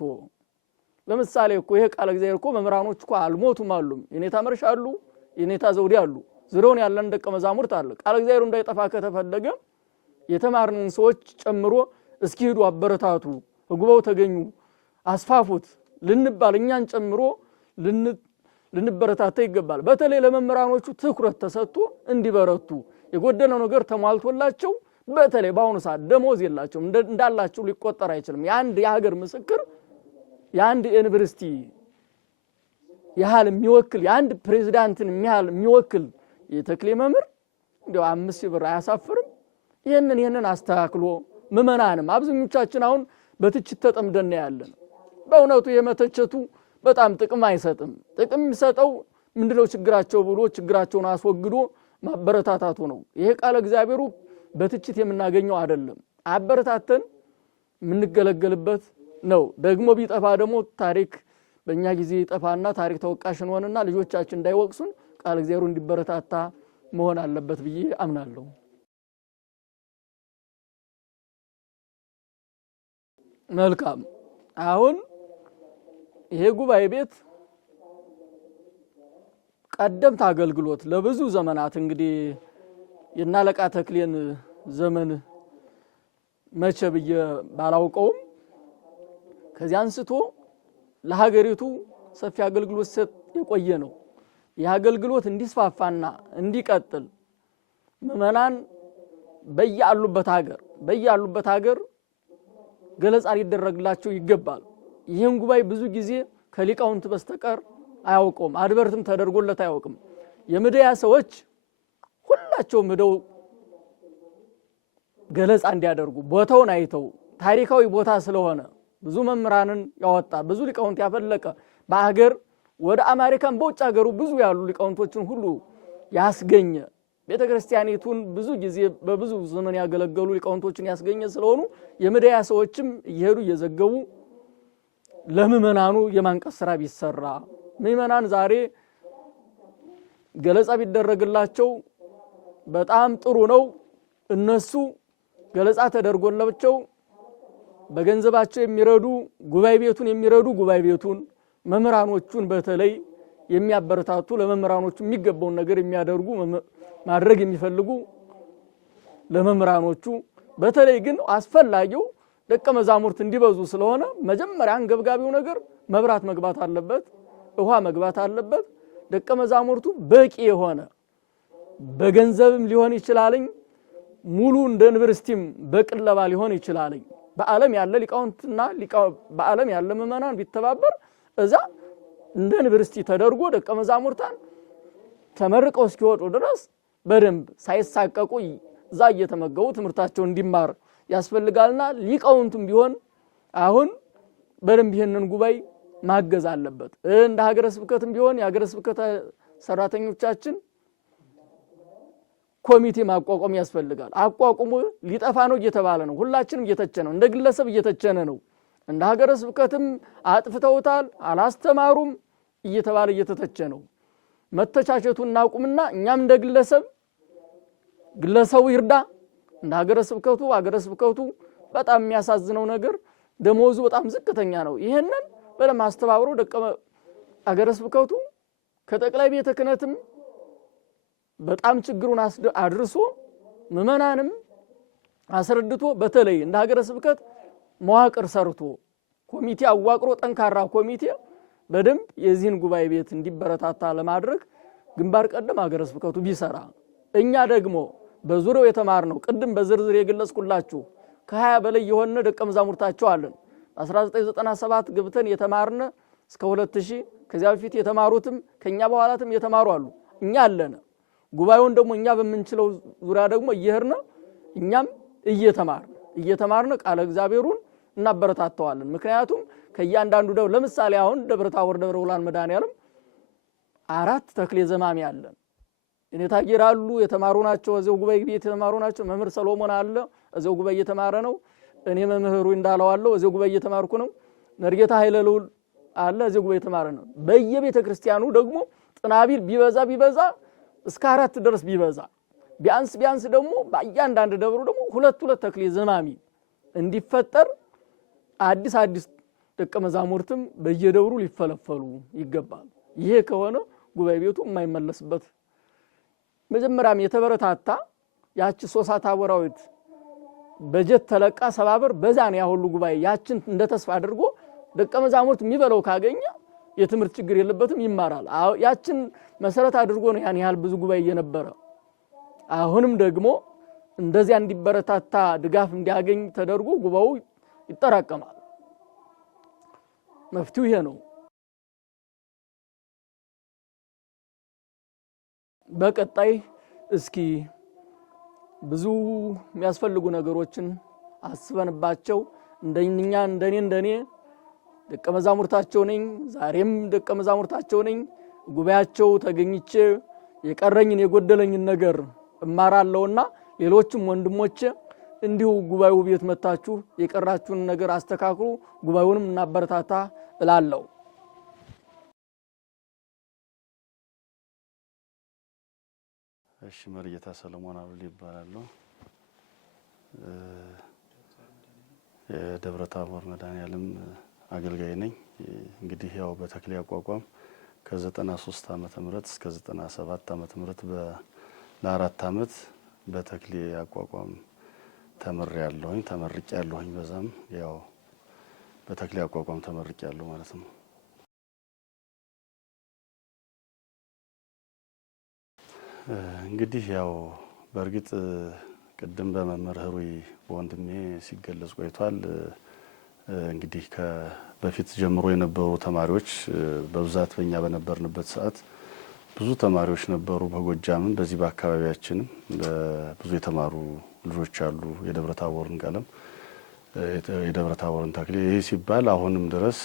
ለምሳሌ እኮ ይሄ ቃለ እግዚአብሔር እኮ መምህራኖች እኮ አልሞቱም አሉ። የኔታ መርሻ አሉ፣ የኔታ ዘውዴ አሉ፣ ዙሪያውን ያለን ደቀ መዛሙርት አለ። ቃለ እግዚአብሔር እንዳይጠፋ ከተፈለገ የተማርንን ሰዎች ጨምሮ እስኪ ሄዱ አበረታቱ፣ ህጉባው ተገኙ፣ አስፋፉት ልንባል እኛን ጨምሮ ልንበረታታ ይገባል። በተለይ ለመምህራኖቹ ትኩረት ተሰጥቶ እንዲበረቱ የጎደለው ነገር ተሟልቶላቸው በተለይ በአሁኑ ሰዓት ደሞዝ የላቸውም፣ እንዳላቸው ሊቆጠር አይችልም። የአንድ የሀገር ምስክር የአንድ ዩኒቨርሲቲ ያህል የሚወክል የአንድ ፕሬዝዳንትን የሚወክል የተክሌ መምህር እንደው 5,000 ብር አያሳፍርም? ይሄንን አስተካክሎ ምእመናንም አብዛኞቻችን አሁን በትችት ተጠምደን ያለን። በእውነቱ የመተቸቱ በጣም ጥቅም አይሰጥም። ጥቅም የሚሰጠው ምንድነው ችግራቸው ብሎ ችግራቸውን አስወግዶ ማበረታታቱ ነው። ይሄ ቃለ እግዚአብሔሩ በትችት የምናገኘው አይደለም፣ አበረታተን የምንገለገልበት ነው። ደግሞ ቢጠፋ ደግሞ ታሪክ በእኛ ጊዜ ይጠፋና ታሪክ ተወቃሽ እንሆንና ልጆቻችን እንዳይወቅሱን ቃለ እግዚአብሔሩ እንዲበረታታ መሆን አለበት ብዬ አምናለሁ። መልካም። አሁን ይሄ ጉባኤ ቤት ቀደምት አገልግሎት ለብዙ ዘመናት እንግዲህ የናለቃ ተክሌን ዘመን መቼ ብዬ ባላውቀውም ከዚያ አንስቶ ለሀገሪቱ ሰፊ አገልግሎት ሰጥ የቆየ ነው። ይህ አገልግሎት እንዲስፋፋና እንዲቀጥል ምእመናን በያሉበት ሀገር ገለጻ ሊደረግላቸው ይገባል። ይህን ጉባኤ ብዙ ጊዜ ከሊቃውንት በስተቀር አያውቀውም፣ አድበርትም ተደርጎለት አያውቅም። የምድያ ሰዎች ሁላቸውም ሄደው ገለጻ እንዲያደርጉ ቦታውን አይተው ታሪካዊ ቦታ ስለሆነ ብዙ መምህራንን ያወጣ ብዙ ሊቃውንት ያፈለቀ በአገር ወደ አሜሪካን በውጭ ሀገሩ ብዙ ያሉ ሊቃውንቶችን ሁሉ ያስገኘ ቤተክርስቲያኒቱን ብዙ ጊዜ በብዙ ዘመን ያገለገሉ ሊቃውንቶችን ያስገኘ ስለሆኑ የምድያ ሰዎችም እየሄዱ እየዘገቡ ለምእመናኑ የማንቀስ ስራ ቢሰራ ምእመናን ዛሬ ገለጻ ቢደረግላቸው በጣም ጥሩ ነው። እነሱ ገለጻ ተደርጎላቸው በገንዘባቸው የሚረዱ ጉባኤ ቤቱን መምህራኖቹን በተለይ የሚያበረታቱ ለመምህራኖቹ የሚገባውን ነገር የሚያደርጉ ማድረግ የሚፈልጉ ለመምህራኖቹ በተለይ ግን አስፈላጊው ደቀ መዛሙርት እንዲበዙ ስለሆነ መጀመሪያ አንገብጋቢው ነገር መብራት መግባት አለበት፣ ውሃ መግባት አለበት። ደቀ መዛሙርቱ በቂ የሆነ በገንዘብም ሊሆን ይችላልኝ ሙሉ እንደ ዩኒቨርሲቲም በቅለባ ሊሆን ይችላልኝ በዓለም ያለ ሊቃውንትና በዓለም ያለ ምእመናን ቢተባበር እዛ እንደ ዩኒቨርሲቲ ተደርጎ ደቀ መዛሙርታን ተመርቀው እስኪወጡ ድረስ በደንብ ሳይሳቀቁ እዛ እየተመገቡ ትምህርታቸው እንዲማር ያስፈልጋልና ሊቃውንቱም ቢሆን አሁን በደንብ ይሄንን ጉባኤ ማገዝ አለበት። እንደ ሀገረ ስብከትም ቢሆን የሀገረ ስብከት ሰራተኞቻችን ኮሚቴ ማቋቋም ያስፈልጋል። አቋቁሞ ሊጠፋ ነው እየተባለ ነው፣ ሁላችንም እየተቸነ ነው፣ እንደ ግለሰብ እየተቸነ ነው። እንደ ሀገረ ስብከትም አጥፍተውታል አላስተማሩም እየተባለ እየተተቸ ነው። መተቻቸቱን እናቁምና እኛም እንደ ግለሰቡ ይርዳ፣ እንደ ሀገረ ስብከቱ በጣም የሚያሳዝነው ነገር ደሞዙ በጣም ዝቅተኛ ነው። ይሄንን በደም አስተባብሮ ሀገረ ስብከቱ ከጠቅላይ ቤተ ክህነትም በጣም ችግሩን አድርሶ ምእመናንም አስረድቶ በተለይ እንደ ሀገረ ስብከት መዋቅር ሰርቶ ኮሚቴ አዋቅሮ ጠንካራ ኮሚቴ በደንብ የዚህን ጉባኤ ቤት እንዲበረታታ ለማድረግ ግንባር ቀደም ሀገረ ስብከቱ ቢሰራ፣ እኛ ደግሞ በዙሪያው የተማርነው ቅድም በዝርዝር የገለጽኩላችሁ ከ20 በላይ የሆነ ደቀ መዛሙርታቸው አለን። 1997 ገብተን የተማርነ እስከ 2000 ከዚያ በፊት የተማሩትም ከኛ በኋላትም የተማሩ አሉ። እኛ አለን። ጉባኤውን ደግሞ እኛ በመንችለው ዙሪያ ደግሞ እየሄድን እኛም እየተማርን እየተማርን ቃለ እግዚአብሔሩን እናበረታተዋለን። ምክንያቱም ከእያንዳንዱ ደብር ለምሳሌ አሁን ደብረ ታቦር ደብረ ብርሃን መድኃኔዓለም 4 ተክሌ ዘማሚ አለን። እኔታ ጌራሉ የተማሩ ናቸው፣ እዚያው ጉባኤ ቤት የተማሩ ናቸው። መምህር ሰሎሞን አለ እዚያው ጉባኤ እየተማረ ነው። እኔ መምህሩ እንዳለዋለሁ እዚያው ጉባኤ እየተማርኩ ነው። ነርጌታ ኃይለ ልዑል አለ እዚያው ጉባኤ እየተማረ ነው። በየቤተ ክርስቲያኑ ደግሞ ጥናቢል ቢበዛ እስከ 4 ድረስ ቢበዛ ቢያንስ ደግሞ በእያንዳንዱ ደብሩ ደግሞ 2 ተክሌ ዘማሚ እንዲፈጠር አዲስ ደቀ መዛሙርትም በየደብሩ ሊፈለፈሉ ይገባል። ይሄ ከሆነ ጉባኤ ቤቱ የማይመለስበት መጀመሪያም የተበረታታ ያቺ ሶሳ ታቦራዊት በጀት ተለቃ 70 ብር በዛን ያ ሁሉ ጉባኤ ያችን እንደ ተስፋ አድርጎ ደቀ መዛሙርት የሚበለው ካገኘ የትምህርት ችግር የለበትም ይማራል። ያችን መሰረት አድርጎ ነው ያን ያህል ብዙ ጉባኤ የነበረ። አሁንም ደግሞ እንደዚያ እንዲበረታታ ድጋፍ እንዲያገኝ ተደርጎ ጉባኤው ይጠራቀማል። መፍትሄው ይሄ ነው። በቀጣይ እስኪ ብዙ የሚያስፈልጉ ነገሮችን አስበንባቸው እንደኔ ደቀ መዛሙርታቸው ነኝ፣ ዛሬም ደቀ መዛሙርታቸው ነኝ። ጉባኤያቸው ተገኝቼ የቀረኝን የጎደለኝን ነገር እማራለሁና ሌሎችም ወንድሞቼ እንዲሁ ጉባኤው ቤት መታችሁ የቀራችሁን ነገር አስተካክሉ፣ ጉባኤውንም እናበረታታ እላለሁ። እሺ መርጌታ ሰለሞን አብሊ ይባላል። የደብረ ታቦር መድኃኔዓለም አገልጋይ ነኝ። እንግዲህ ያው በተክሌ አቋቋም ከ93 ዓመተ ምህረት እስከ 97 ዓመተ ምህረት ለ4 ዓመት በተክሌ አቋቋም ተመርቄያለሁኝ። በዛም ያው በተክሌ አቋቋም ተመርቄያለሁ ማለት ነው። እንግዲህ ያው በእርግጥ ቅድም በመምህር ህሩይ በወንድሜ ሲገለጽ ቆይቷል። እንግዲህ በፊት ጀምሮ የነበሩ ተማሪዎች በብዛት በእኛ በነበርንበት ሰዓት ብዙ ተማሪዎች ነበሩ። በጎጃምም በዚህ በአካባቢያችንም ብዙ የተማሩ ልጆች አሉ። የደብረ ታቦርን ቀለም የደብረ ታቦርን ተክሌ ይሄ ሲባል አሁንም ድረስ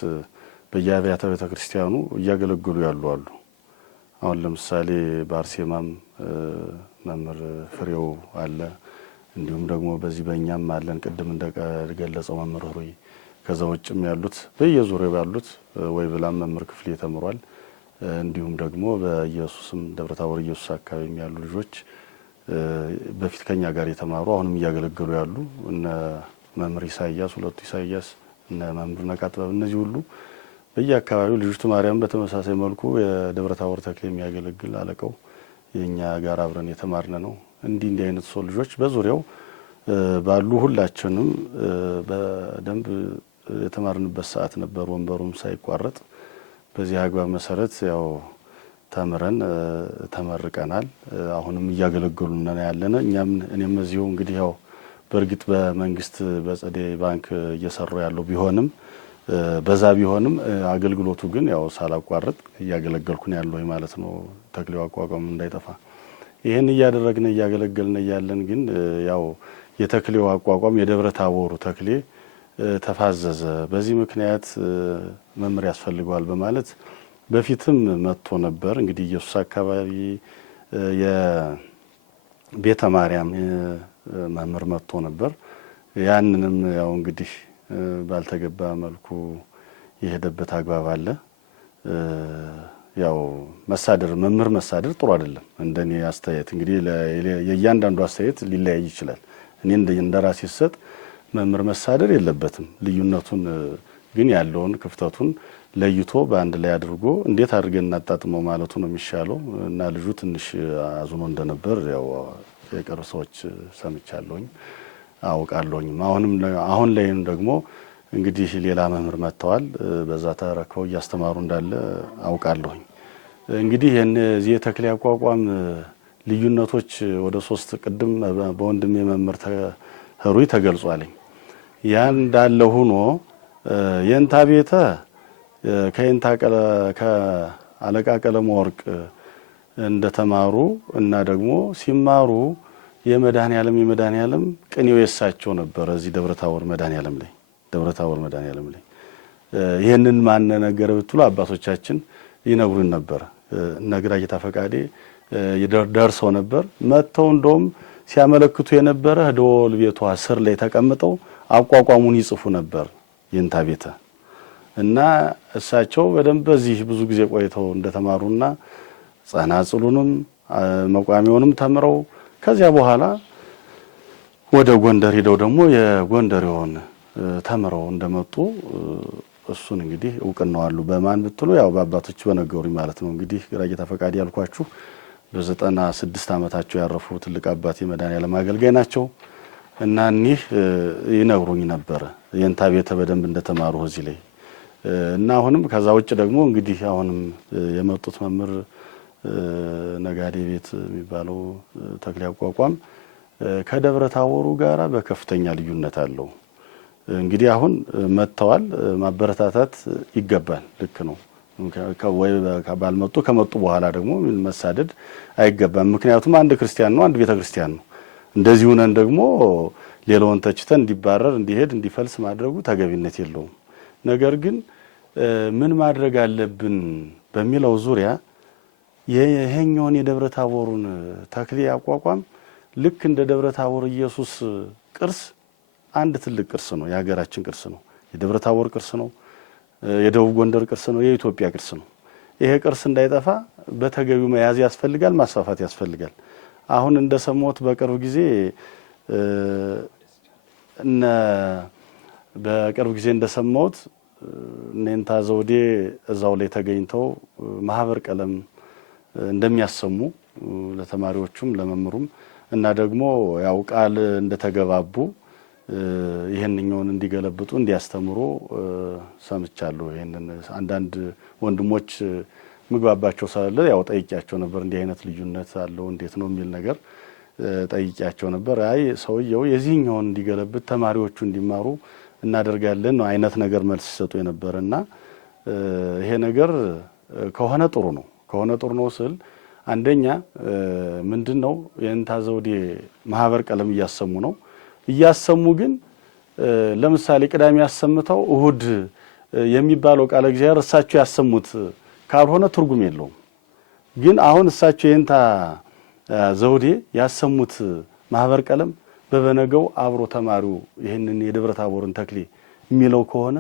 በየአብያተ ቤተክርስቲያኑ እያገለገሉ ያሉ አሉ። አሁን ለምሳሌ በአርሴማም መምህር ፍሬው አለ። እንዲሁም ደግሞ በዚህ በእኛም አለን ቅድም እንደገለጸው መምህር ህሩይ። ከዛ ውጭም ያሉት በየዙሪያው ያሉት ወይ ብላም መምህር ክፍሌ ተምሯል። እንዲሁም ደግሞ በኢየሱስም ደብረ ታቦር ኢየሱስ አካባቢ ያሉ ልጆች በፊት ከኛ ጋር የተማሩ አሁንም እያገለገሉ ያሉ እነ መምህር ኢሳይያስ ሁለቱ ኢሳይያስ እነ መምህር ነቃጥበብ እነዚህ ሁሉ በየአካባቢው ልጅቱ ማርያም በተመሳሳይ መልኩ የደብረ ታቦር ተክሌ የሚያገለግል አለቀው የኛ ጋር አብረን የተማርነ ነው። እንዲህ አይነት ሰው ልጆች በዙሪያው ባሉ ሁላችንም በደንብ የተማርንበት ሰዓት ነበር። ወንበሩም ሳይቋረጥ በዚህ አግባብ መሰረት ያው ተምረን ተመርቀናል። አሁንም እያገለገሉን ነው ያለነ። እኔም እዚሁ እንግዲህ ያው በእርግጥ በመንግስት በጸደይ ባንክ እየሰራው ያለው ቢሆንም አገልግሎቱ ግን ያው ሳላቋርጥ እያገለገልኩን ያለው ማለት ነው። ተክሌው አቋቋም እንዳይጠፋ ይሄን እያገለገልን ያለን ግን ያው የተክሌው አቋቋም የደብረ ታቦሩ ተክሌ ተፋዘዘ። በዚህ ምክንያት መምህር ያስፈልገዋል በማለት በፊትም መጥቶ ነበር። እንግዲህ ኢየሱስ አካባቢ የቤተ ማርያም መምህር መጥቶ ነበር። ያንንም ያው እንግዲህ ባልተገባ መልኩ የሄደበት አግባብ አለ። ያው መምህር መሳደር ጥሩ አይደለም። እንደኔ አስተያየት እንግዲህ የእያንዳንዱ አስተያየት ሊለያይ ይችላል። እኔ እንደራሴ ሰጥ መምህር መሳደር የለበትም። ልዩነቱን ግን ያለውን ክፍተቱን ለይቶ በአንድ ላይ አድርጎ እንዴት አድርገን እናጣጥመው ማለቱ ነው የሚሻለው እና ልጁ ትንሽ አዝኖ እንደነበር ያው የቀሩ ሰዎች ሰምቻለሁኝ አውቃለሁኝ። አሁን ላይም ደግሞ እንግዲህ ሌላ መምህር መጥተዋል። በዛ ተረከው እያስተማሩ እንዳለ አውቃለሁኝ። እንግዲህ የዚህ የተክሌ አቋቋም ልዩነቶች ወደ 3 ቅድም በወንድሜ መምህር ህሩይ ተገልጿልኝ። ያን እንዳለ ሆኖ የእንታ ቤተ ከአለቃ ቀለመወርቅ እንደተማሩ እና ደግሞ ሲማሩ የመድኃኔዓለም ቅኔው የሳቸው ነበር። እዚህ ደብረታቦር መድኃኔዓለም ላይ ይህንን ማን ነገረ ብትሉ አባቶቻችን ይነግሩን ነበር። ነግራ ጌታ ፈቃዴ ደርሰው ነበር። መጥተው እንደውም ሲያመለክቱ የነበረ ደወል ቤቷ ስር ላይ ተቀምጠው አቋቋሙን ይጽፉ ነበር የእንታ ቤተ እና እሳቸው በደንብ በዚህ ብዙ ጊዜ ቆይተው እንደተማሩና ጸናጽሉንም መቋሚያውንም ተምረው ከዚያ በኋላ ወደ ጎንደር ሄደው ደግሞ የጎንደሬውን ተምረው እንደመጡ እሱን እንግዲህ እውቅናው አሉ። በማን ብትሉ ያው በአባቶች በነገሩኝ ማለት ነው። እንግዲህ ግራጌታ ፈቃድ ያልኳችሁ በ96 ዓመታቸው ያረፉ ትልቅ አባት የመድኃኔዓለም አገልጋይ ናቸው እና እኒህ ይነግሩኝ ነበር የእንታ ቤተ በደንብ እንደተማሩ እዚህ ላይ እና አሁንም ከዛ ውጭ ደግሞ እንግዲህ አሁንም የመጡት መምህር ነጋዴ ቤት የሚባለው ተክሌ አቋቋም ከደብረ ታቦሩ ጋራ በከፍተኛ ልዩነት አለው። እንግዲህ አሁን መጥተዋል፣ ማበረታታት ይገባል። ልክ ነው። ወይ ባልመጡ ከመጡ በኋላ ደግሞ መሳደድ አይገባም። ምክንያቱም አንድ ክርስቲያን ነው፣ አንድ ቤተክርስቲያን ነው። እንደዚህ ሆነን ደግሞ ሌላውን ተችተን እንዲባረር እንዲሄድ እንዲፈልስ ማድረጉ ተገቢነት የለውም። ነገር ግን ምን ማድረግ አለብን በሚለው ዙሪያ ይሄኛውን የደብረ ታቦሩን ተክሌ አቋቋም ልክ እንደ ደብረ ታቦር ኢየሱስ ቅርስ አንድ ትልቅ ቅርስ ነው፣ የሀገራችን ቅርስ ነው። የደብረ ታቦር ቅርስ ነው፣ የደቡብ ጎንደር ቅርስ ነው፣ የኢትዮጵያ ቅርስ ነው። ይሄ ቅርስ እንዳይጠፋ በተገቢው መያዝ ያስፈልጋል፣ ማስፋፋት ያስፈልጋል። አሁን እንደሰማሁት በቅርብ ጊዜ እንደሰማሁት እነንታ ዘውዴ እዛው ላይ ተገኝተው ማህበር ቀለም እንደሚያሰሙ ለተማሪዎቹም ለመምሩም እና ደግሞ ያው ቃል እንደተገባቡ ይሄንኛውን እንዲገለብጡ እንዲያስተምሩ ሰምቻለሁ። ይሄንን አንዳንድ ወንድሞች ምግባባቸው ሳለ ያው ጠይቂያቸው ነበር። እንዲህ አይነት ልዩነት አለው እንዴት ነው የሚል ነገር ጠይቂያቸው ነበር። አይ ሰውየው የዚህኛውን እንዲገለብጥ ተማሪዎቹ እንዲማሩ እናደርጋለን ነው አይነት ነገር መልስ ሲሰጡ የነበረና ይሄ ነገር ከሆነ ጥሩ ነው ስል አንደኛ ምንድነው የእንታ ዘውዴ ማህበር ቀለም እያሰሙ ግን ለምሳሌ ቅዳሜ ያሰምተው እሁድ የሚባለው ቃለ እግዚአብሔር እሳቸው ያሰሙት ካልሆነ ትርጉም የለውም። ግን አሁን እሳቸው የእንታ ዘውዴ ያሰሙት ማህበር ቀለም በበነገው አብሮ ተማሪው ይሄንን የደብረ ታቦርን ተክሌ የሚለው ከሆነ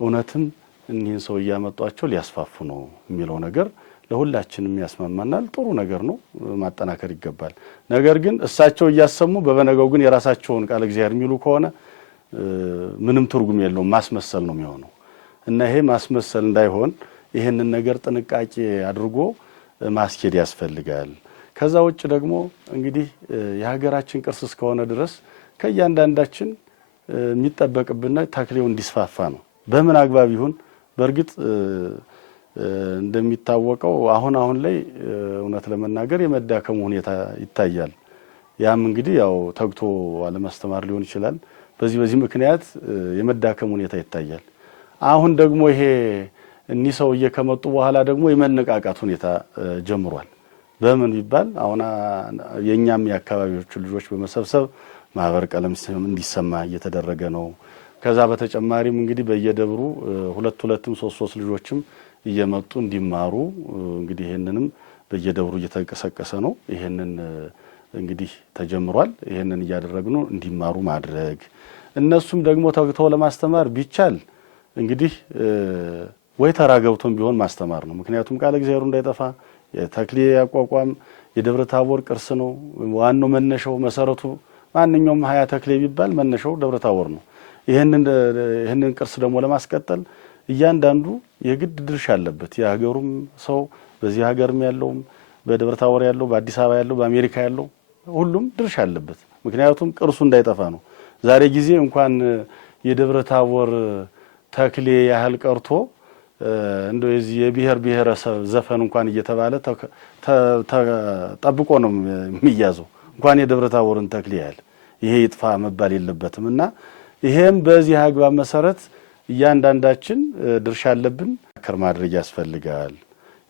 እውነትም እኒህን ሰው እያመጧቸው ሊያስፋፉ ነው የሚለው ነገር ለሁላችንም ያስማማናል። ጥሩ ነገር ነው፣ ማጠናከር ይገባል። ነገር ግን እሳቸው እያሰሙ በበነገው ግን የራሳቸውን ቃል እግዚአብሔር የሚሉ ከሆነ ምንም ትርጉም የለውም፣ ማስመሰል ነው የሚሆነው እና ይሄ ማስመሰል እንዳይሆን ይሄንን ነገር ጥንቃቄ አድርጎ ማስኬድ ያስፈልጋል። ከዛ ውጭ ደግሞ እንግዲህ የሀገራችን ቅርስ እስከሆነ ድረስ ከእያንዳንዳችን የሚጠበቅብን ተክሌው እንዲስፋፋ ነው። በምን አግባብ ይሁን በእርግጥ እንደሚታወቀው አሁን ላይ እውነት ለመናገር የመዳከሙ ሁኔታ ይታያል። ያም እንግዲህ ያው ተግቶ አለማስተማር ሊሆን ይችላል። በዚህ ምክንያት የመዳከሙ ሁኔታ ይታያል። አሁን ደግሞ ይሄ እኒህ ሰውዬ ከመጡ በኋላ ደግሞ የመነቃቃት ሁኔታ ጀምሯል። በምን ቢባል አሁን የኛም የአካባቢዎቹ ልጆች በመሰብሰብ ማህበር ቀለም እንዲሰማ እየተደረገ ነው። ከዛ በተጨማሪም እንግዲህ በየደብሩ ሁለትም ሶስት ልጆችም እየመጡ እንዲማሩ እንግዲህ ይሄንንም በየደብሩ እየተንቀሳቀሰ ነው። ይሄንን እንግዲህ ተጀምሯል። ይሄንን እያደረግን ነው እንዲማሩ ማድረግ እነሱም ደግሞ ተግተው ለማስተማር ቢቻል እንግዲህ ወይ ተራገብቶም ቢሆን ማስተማር ነው። ምክንያቱም ቃለ እግዚአብሔር እንዳይጠፋ የተክሌ አቋቋም የደብረ ታቦር ቅርስ ነው። ዋናው መነሻው መሰረቱ ማንኛውም ሀያ ተክሌ ቢባል መነሻው ደብረ ታቦር ነው። ይሄንን ቅርስ ደግሞ ለማስቀጠል እያንዳንዱ የግድ ድርሻ አለበት። የሀገሩም ሰው በዚህ ሀገርም ያለውም በደብረ ታቦር ያለው በአዲስ አበባ ያለው በአሜሪካ ያለው ሁሉም ድርሻ አለበት። ምክንያቱም ቅርሱ እንዳይጠፋ ነው። ዛሬ ጊዜ እንኳን የደብረ ታቦር ተክሌ ያህል ቀርቶ እንደው የዚህ የብሔር ብሔረሰብ ዘፈን እንኳን እየተባለ ተጠብቆ ነው የሚያዘው። እንኳን የደብረ ታቦርን ተክሌ ያህል ይሄ ይጥፋ መባል የለበትምና ይሄም በዚህ አግባብ መሰረት እያንዳንዳችን ድርሻ አለብን። ከር ማድረግ ያስፈልጋል።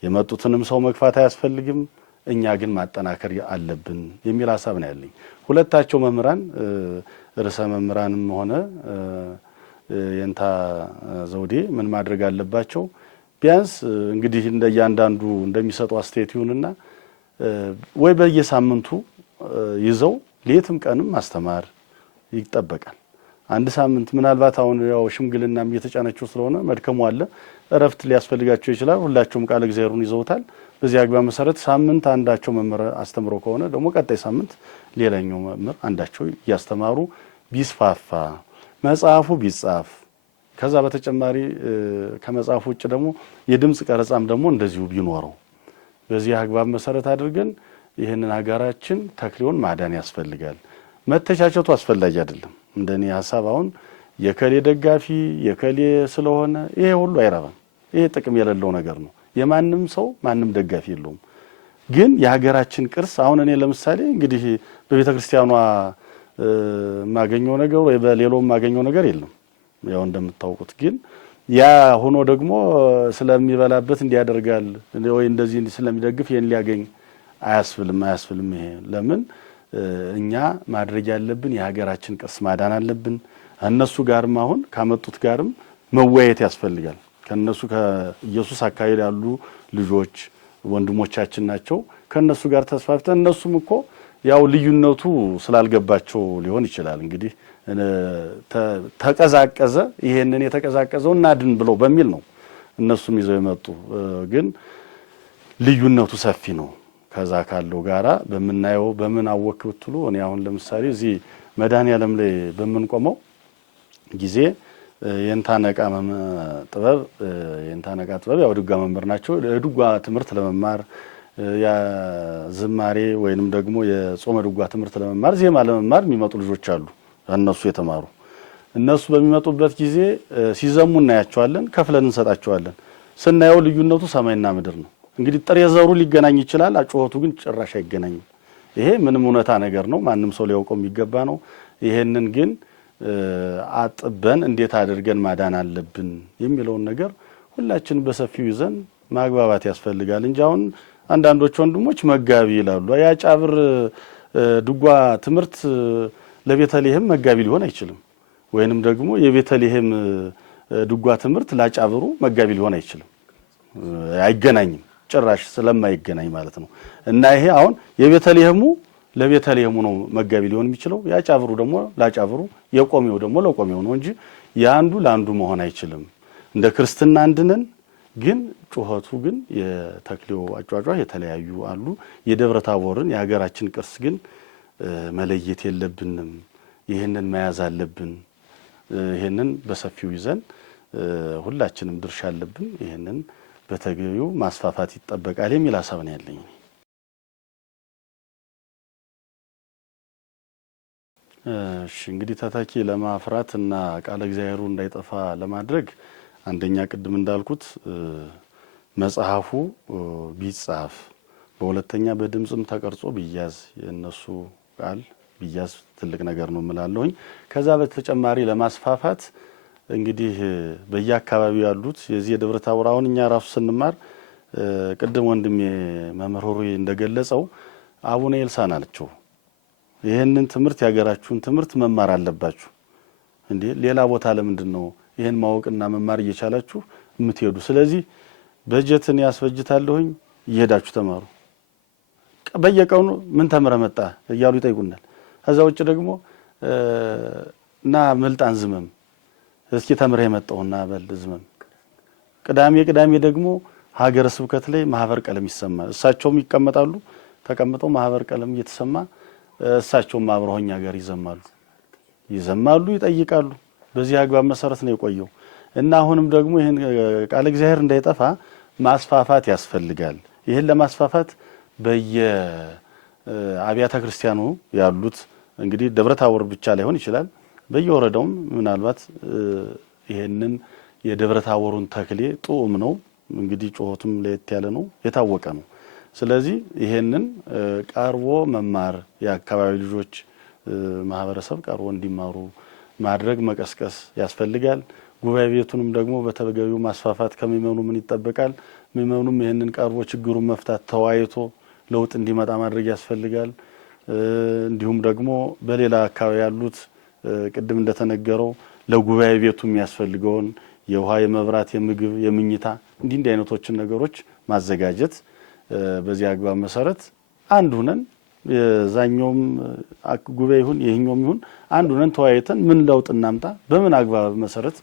የመጡትንም ሰው መግፋት አያስፈልግም። እኛ ግን ማጠናከር አለብን የሚል ሐሳብ ነው ያለኝ። ሁለታቸው መምህራን ርዕሰ መምህራንም ሆነ የእንታ ዘውዴ ምን ማድረግ አለባቸው? ቢያንስ እንግዲህ እንደያንዳንዱ እንደሚሰጡ አስተያየት ይሁንና ወይ በየሳምንቱ ይዘው ሌትም ቀንም ማስተማር ይጠበቃል። አንድ ሳምንት ምናልባት አሁን ያው ሽምግልናም እየተጫነችው ስለሆነ መድከሙ አለ፣ እረፍት ሊያስፈልጋቸው ይችላል። ሁላቸውም ቃለ እግዚአብሔርን ይዘውታል። በዚህ አግባብ መሰረት ሳምንት አንዳቸው መምህር አስተምሮ ከሆነ ደግሞ ቀጣይ ሳምንት ሌላኛው መምህር አንዳቸው እያስተማሩ ቢስፋፋ መጽሐፉ ቢጻፍ ከዛ በተጨማሪ ከመጽሐፉ ውጭ ደግሞ የድምጽ ቀረጻም ደግሞ እንደዚሁ ቢኖረው በዚህ አግባብ መሰረት አድርገን ይህንን ሀገራችን ተክሊውን ማዳን ያስፈልጋል። መተቻቸቱ አስፈላጊ አይደለም። እንደኔ ሐሳብ አሁን የከሌ ደጋፊ የከሌ ስለሆነ ይሄ ሁሉ አይረባም። ይሄ ጥቅም የሌለው ነገር ነው። የማንም ሰው ማንም ደጋፊ የለውም። ግን የሀገራችን ቅርስ አሁን እኔ ለምሳሌ እንግዲህ በቤተ ክርስቲያኗ ማገኘው ነገር ወይ በሌላው ማገኘው ነገር የለም ያው እንደምታውቁት። ግን ያ ሆኖ ደግሞ ስለሚበላበት እንዲያደርጋል ወይ እንደዚህ ስለሚደግፍ ይሄን ሊያገኝ አያስፈልም። ይሄ ለምን እኛ ማድረግ ያለብን የሀገራችን ቅርስ ማዳን አለብን። እነሱ ጋርም አሁን ካመጡት ጋርም መወያየት ያስፈልጋል። ከነሱ ከኢየሱስ አካባቢ ያሉ ልጆች ወንድሞቻችን ናቸው። ከነሱ ጋር ተስፋፍተን እነሱም እኮ ያው ልዩነቱ ስላልገባቸው ሊሆን ይችላል እንግዲህ ተቀዛቀዘ ይሄንን የተቀዛቀዘው እናድን ብለው በሚል ነው እነሱም ይዘው የመጡ። ግን ልዩነቱ ሰፊ ነው። ከዛ ካለው ጋራ በመናየው በምን አወክ ብትሉ እኔ አሁን ለምሳሌ እዚህ መድኃኔዓለም ላይ በምንቆመው ጊዜ የእንታነቃ ጥበብ ያው ድጓ መምህር ናቸው። የድጓ ትምህርት ለመማር ያ ዝማሬ ወይንም ደግሞ የጾመ ድጓ ትምህርት ለመማር ዜማ ለመማር የሚመጡ ልጆች አሉ። እነሱ የተማሩ እነሱ በሚመጡበት ጊዜ ሲዘሙ እናያቸዋለን፣ ከፍለን እንሰጣቸዋለን። ስናየው ልዩነቱ ሰማይና ምድር ነው። እንግዲህ ጥሬ ዘሩ ሊገናኝ ይችላል፣ አጮቱ ግን ጭራሽ አይገናኝም። ይሄ ምንም እውነታ ነገር ነው፣ ማንም ሰው ሊያውቀው የሚገባ ነው። ይሄንን ግን አጥበን እንዴት አድርገን ማዳን አለብን የሚለውን ነገር ሁላችን በሰፊው ይዘን ማግባባት ያስፈልጋል እንጂ አሁን አንዳንዶች ወንድሞች መጋቢ ይላሉ። ያ ጫብር ድጓ ትምህርት ለቤተልሔም መጋቢ ሊሆን አይችልም። ወይንም ደግሞ የቤተልሔም ድጓ ትምህርት ላጫብሩ መጋቢ ሊሆን አይችልም። አይገናኝም፣ ጭራሽ ስለማይገናኝ ማለት ነው። እና ይሄ አሁን የቤተልሔሙ ለቤተልሔሙ ነው መጋቢ ሊሆን የሚችለው፣ ያጫብሩ ደግሞ ላጫብሩ፣ የቆሜው ደግሞ ለቆሜው ነው እንጂ ያንዱ ላንዱ መሆን አይችልም። እንደ ክርስትና አንድነን ግን ጩኸቱ ግን የተክሊው አጫጫ የተለያዩ አሉ። የደብረ ታቦርን የሀገራችን ቅርስ ግን መለየት የለብንም። ይሄንን መያዝ አለብን። ይሄንን በሰፊው ይዘን ሁላችንም ድርሻ አለብን። ይሄንን በተገቢው ማስፋፋት ይጠበቃል የሚል ሐሳብ ነው ያለኝ። እሺ እንግዲህ ተተኪ ለማፍራት እና ቃለ እግዚአብሔሩ እንዳይጠፋ ለማድረግ አንደኛ ቅድም እንዳልኩት መጽሐፉ ቢጻፍ፣ በሁለተኛ በድምጽም ተቀርጾ ቢያዝ የነሱ ቃል ቢያዝ ትልቅ ነገር ነው እላለሁኝ። ከዛ በተጨማሪ ለማስፋፋት እንግዲህ በየአካባቢው ያሉት የዚህ የደብረ ታቦር አሁን እኛ ራሱ ስንማር ቅድም ወንድሜ መምህር ሆይ እንደገለጸው አቡነ ኤልሳ ናቸው ይሄንን ትምህርት ያገራችሁን ትምህርት መማር አለባችሁ እንዴ ሌላ ቦታ ለምንድን ነው ይሄን ማወቅና መማር እየቻላችሁ የምትሄዱ? ስለዚህ በጀትን ያስፈጅታለሁኝ እየሄዳችሁ ተማሩ። በየቀኑ ምን ተምረ መጣ እያሉ ይጠይቁናል። ከዛ ውጭ ደግሞ እና መልጣን ዝመም እስኪ ተምረ የመጣውና በል ዝመም። ቅዳሜ ደግሞ ሀገረ ስብከት ላይ ማህበር ቀለም ይሰማል። እሳቸውም ይቀመጣሉ፣ ተቀምጠው ማህበር ቀለም እየተሰማ እሳቸውም አብረውኛ ጋር ይዘማሉ፣ ይጠይቃሉ። በዚህ አግባብ መሰረት ነው የቆየው እና አሁንም ደግሞ ይሄን ቃለ እግዚአብሔር እንዳይጠፋ ማስፋፋት ያስፈልጋል። ይሄን ለማስፋፋት በየአብያተ ክርስቲያኑ ያሉት እንግዲህ ደብረ ታቦር ብቻ ላይሆን ይችላል፣ በየወረዳውም ምናልባት ይሄንን የደብረ ታቦሩን ተክሌ ጡም ነው እንግዲህ ጮሆቱም ለየት ያለ ነው፣ የታወቀ ነው። ስለዚህ ይሄንን ቀርቦ መማር የአካባቢ ልጆች ማህበረሰብ ቀርቦ እንዲማሩ ማድረግ መቀስቀስ ያስፈልጋል። ጉባኤ ቤቱንም ደግሞ በተገቢው ማስፋፋት ከሚመኑ ምን ይጠበቃል? ሚመኑም ይሄንን ቀርቦ ችግሩን መፍታት ተዋይቶ ለውጥ እንዲመጣ ማድረግ ያስፈልጋል። እንዲሁም ደግሞ በሌላ አካባቢ ያሉት ቅድም እንደተነገረው ለጉባኤ ቤቱ የሚያስፈልገውን የውሃ፣ የመብራት፣ የምግብ፣ የምኝታ እንዲህ አይነቶችን ነገሮች ማዘጋጀት በዚህ አግባብ መሰረት አንድ ሆነን የዛኛውም ጉባኤ ይሁን ይሄኛውም ይሁን አንድ ሆነን ተወያይተን ምን ለውጥ እናምጣ፣ በምን አግባብ መሰረት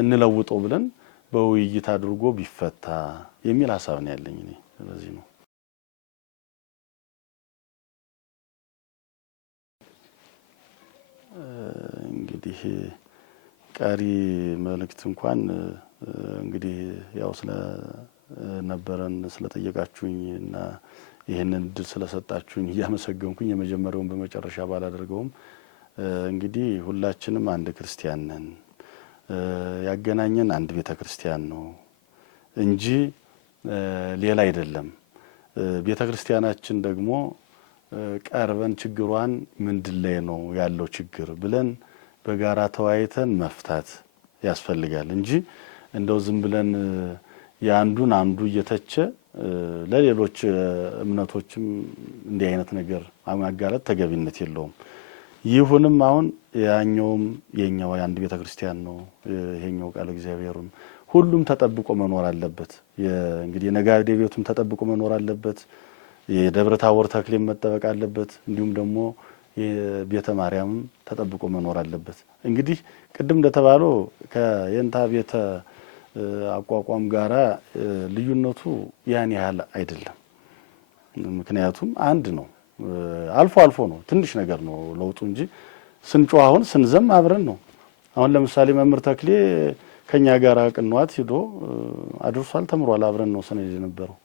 እንለውጠው ብለን በውይይት አድርጎ ቢፈታ የሚል ሐሳብ ነው ያለኝ እኔ በዚህ ነው። እንግዲህ ቀሪ መልእክት እንኳን እንግዲህ ያው ስለነበረን ስለጠየቃችሁኝ እና ይሄንን እድል ስለሰጣችሁኝ እያመሰገንኩኝ የመጀመሪያውን በመጨረሻ ባላደርገውም እንግዲህ ሁላችንም አንድ ክርስቲያን ነን። ያገናኘን አንድ ቤተክርስቲያን ነው እንጂ ሌላ አይደለም። ቤተክርስቲያናችን ደግሞ ቀርበን ችግሯን ምንድነው ነው ያለው ችግር ብለን በጋራ ተወያይተን መፍታት ያስፈልጋል እንጂ እንደው ዝም ብለን ያንዱን አንዱ እየተቸ ለሌሎች እምነቶችም እንዲህ አይነት ነገር ማጋለጥ ተገቢነት የለውም። ይሁንም አሁን ያኛውም የኛው አንድ ቤተክርስቲያን ነው፣ ይሄኛው ቃል እግዚአብሔርም ሁሉም ተጠብቆ መኖር አለበት። እንግዲህ የነጋዴ ቤቱም ተጠብቆ መኖር አለበት። የደብረ ታቦር ተክሌም መጠበቅ አለበት። እንዲሁም ደግሞ የቤተ ማርያምም ተጠብቆ መኖር አለበት። እንግዲህ ቅድም እንደተባለው ከየንታ ቤተ አቋቋም ጋራ ልዩነቱ ያን ያህል አይደለም። ምክንያቱም አንድ ነው። አልፎ አልፎ ነው ትንሽ ነገር ነው ለውጡ እንጂ ስንጮህ አሁን ስንዘም አብረን ነው። አሁን ለምሳሌ መምህር ተክሌ ከኛ ጋር ቅንዋት ሄዶ አድርሷል፣ ተምሯል። አብረን ነው ስንሄድ የነበረው።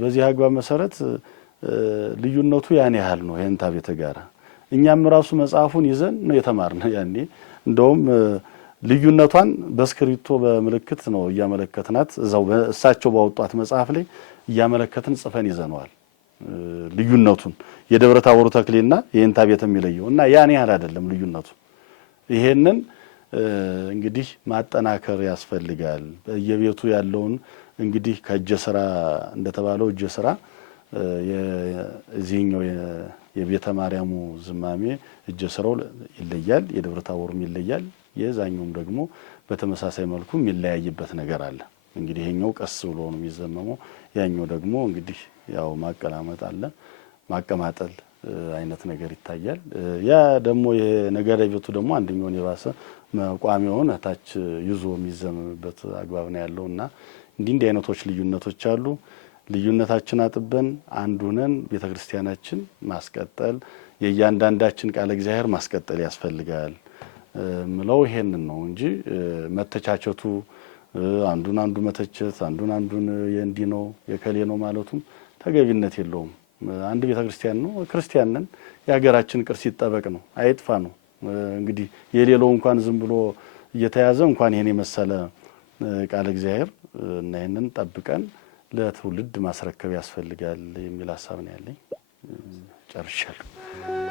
በዚህ አግባብ መሰረት ልዩነቱ ያን ያህል ነው የንታ ቤተ ጋራ። እኛም ራሱ መጽሐፉን ይዘን ነው የተማርነው ያኔ። እንደውም ልዩነቷን በስክሪፕቶ በምልክት ነው እያመለከትናት እዛው እሳቸው ባወጧት መጽሐፍ ላይ እያመለከትን ጽፈን ይዘነዋል። ልዩነቱን የደብረ ታቦር ተክሌና የየንታ ቤት የሚለየው እና ያን ያህል አይደለም ልዩነቱ። ይሄንን እንግዲህ ማጠናከር ያስፈልጋል። በየቤቱ ያለውን እንግዲህ ከእጀ ስራ እንደተባለው እጀ ስራ የዚህኛው የቤተ ማርያሙ ዝማሜ እጀ ስራው ይለያል፣ የደብረ ታቦሩም ይለያል። የዛኛውም ደግሞ በተመሳሳይ መልኩ የሚለያይበት ነገር አለ። እንግዲህ ይሄኛው ቀስ ብሎ ነው የሚዘመመው፣ ያኛው ደግሞ እንግዲህ ያው ማቀላመጥ አለ፣ ማቀማጠል አይነት ነገር ይታያል። ያ ደግሞ የነገረ ቤቱ ደግሞ አንደኛውን የባሰ መቋሚያውን ታች ይዞ የሚዘመምበት አግባብ ነው ያለውና እንዲህ አይነቶች ልዩነቶች አሉ። ልዩነታችን አጥበን አንድ ሆነን ቤተክርስቲያናችን ማስቀጠል የእያንዳንዳችን ቃለ እግዚአብሔር ማስቀጠል ያስፈልጋል ምለው ይሄንን ነው እንጂ መተቻቸቱ አንዱን አንዱ መተቸት አንዱን የእንዲ ነው የከሌ ነው ማለቱም ተገቢነት የለውም። አንድ ቤተክርስቲያን ነው፣ ክርስቲያን ነን። የሀገራችን ቅርስ ይጠበቅ ነው፣ አይጥፋ ነው። እንግዲህ የሌለው እንኳን ዝም ብሎ እየተያዘ እንኳን ይሄን የመሰለ ቃለ እግዚአብሔር እና ይሄንን ጠብቀን ለትውልድ ማስረከብ ያስፈልጋል የሚል ሐሳብ ነው ያለኝ። ጨርሻለሁ።